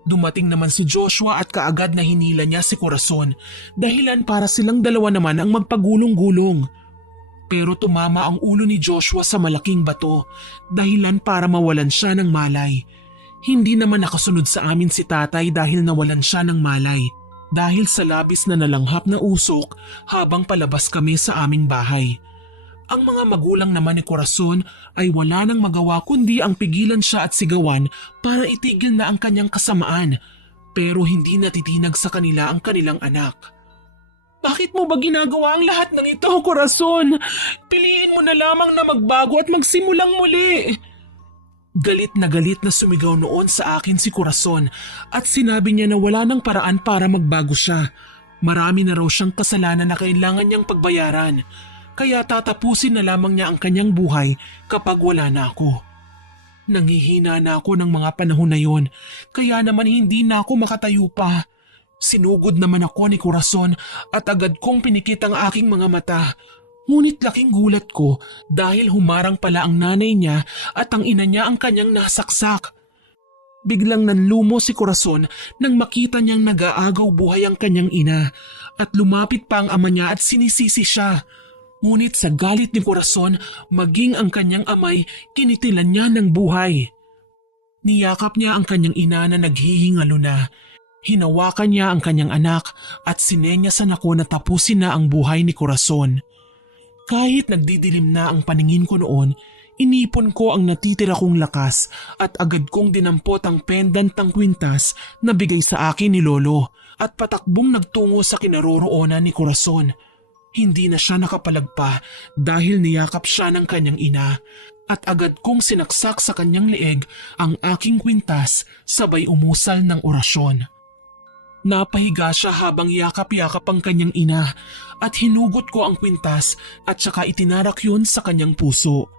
Dumating naman si Joshua at kaagad na hinila niya si Corazon, dahilan para silang dalawa naman ang magpagulong-gulong. Pero tumama ang ulo ni Joshua sa malaking bato, dahilan para mawalan siya ng malay. Hindi naman nakasunod sa amin si tatay dahil nawalan siya ng malay dahil sa labis na nalanghap na usok habang palabas kami sa aming bahay. Ang mga magulang naman ni Corazon ay wala nang magawa kundi ang pigilan siya at sigawan para itigil na ang kanyang kasamaan, pero hindi natitinag sa kanila ang kanilang anak. Bakit mo ba ginagawa ang lahat ng ito, Corazon? Piliin mo na lamang na magbago at magsimulang muli. Galit na sumigaw noon sa akin si Corazon at sinabi niya na wala nang paraan para magbago siya. Marami na raw siyang kasalanan na kailangan niyang pagbayaran, kaya tatapusin na lamang niya ang kanyang buhay kapag wala na ako. Nangihina na ako ng mga panahon na yon, kaya naman hindi na ako makatayo pa. Sinugod naman ako ni Corazon at agad kong pinikit ang aking mga mata. Ngunit laking gulat ko dahil humarang pala ang nanay niya at ang ina niya ang kanyang nasaksak. Biglang nanlumo si Corazon nang makita niyang nag-aagaw buhay ang kanyang ina at lumapit pa ang ama niya at sinisisi siya. Ngunit sa galit ni Corazon, maging ang kanyang amay, kinitilan niya ng buhay. Niyakap niya ang kanyang ina na naghihingalo na. Hinawakan niya ang kanyang anak at sinenyasan ako na tapusin na ang buhay ni Corazon. Kahit nagdidilim na ang paningin ko noon, inipon ko ang natitira kong lakas at agad kong dinampot ang pendant ng kwintas na bigay sa akin ni Lolo at patakbong nagtungo sa kinaroroonan ni Corazon. Hindi na siya nakapalagpa dahil niyakap siya ng kanyang ina at agad kong sinaksak sa kanyang leeg ang aking kwintas sabay umusal ng orasyon. Napahiga siya habang yakap-yakap ang kanyang ina at hinugot ko ang kwintas at saka itinarak yun sa kanyang puso.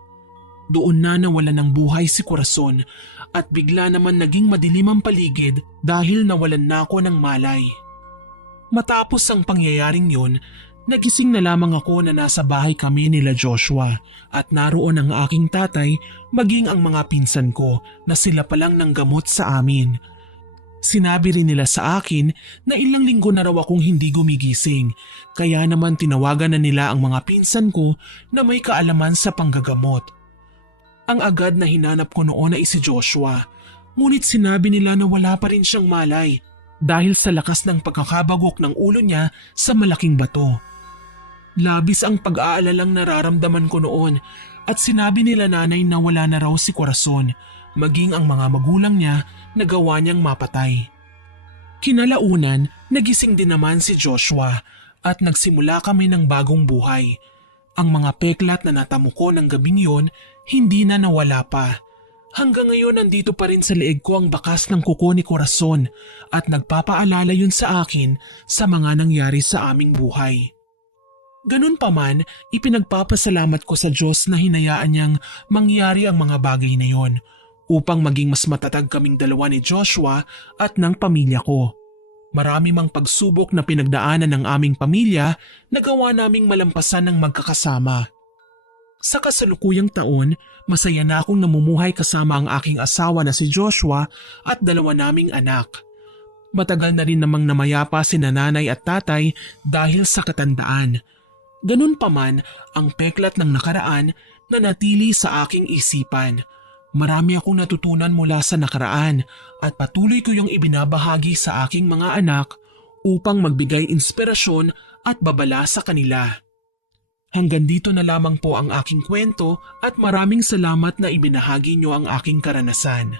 Doon na nawalan ng buhay si Corazon at bigla naman naging madilim ang paligid dahil nawalan na ako ng malay. Matapos ang pangyayaring yun, nagising na lamang ako na nasa bahay kami nila Joshua at naroon ang aking tatay maging ang mga pinsan ko na sila palang nanggamot sa amin. Sinabi rin nila sa akin na ilang linggo na raw akong hindi gumigising kaya naman tinawagan na nila ang mga pinsan ko na may kaalaman sa panggagamot. Ang agad na hinanap ko noon ay si Joshua, ngunit sinabi nila na wala pa rin siyang malay dahil sa lakas ng pagkakabagok ng ulo niya sa malaking bato. Labis ang pag-aalalang nararamdaman ko noon at sinabi nila nanay na wala na raw si Corazon, maging ang mga magulang niya na gawa niyang mapatay. Kinalaunan, nagising din naman si Joshua at nagsimula kami ng bagong buhay. Ang mga peklat na natamo ko ng gabing yon hindi na nawala pa. Hanggang ngayon nandito pa rin sa leeg ko ang bakas ng kuko ni Corazon at nagpapaalala yun sa akin sa mga nangyari sa aming buhay. Ganun pa man, ipinagpapasalamat ko sa Diyos na hinayaan niyang mangyari ang mga bagay na yon upang maging mas matatag kaming dalawa ni Joshua at ng pamilya ko. Marami mang pagsubok na pinagdaanan ng aming pamilya na gawa naming malampasan ng magkakasama. Sa kasalukuyang taon, masaya na akong namumuhay kasama ang aking asawa na si Joshua at dalawa naming anak. Matagal na rin namang namayapa si nanay at tatay dahil sa katandaan. Ganun pa man, ang peklat ng nakaraan na natili sa aking isipan. Marami akong natutunan mula sa nakaraan at patuloy ko yung ibinabahagi sa aking mga anak upang magbigay inspirasyon at babala sa kanila. Hanggang dito na lamang po ang aking kwento at maraming salamat na ibinahagi nyo ang aking karanasan.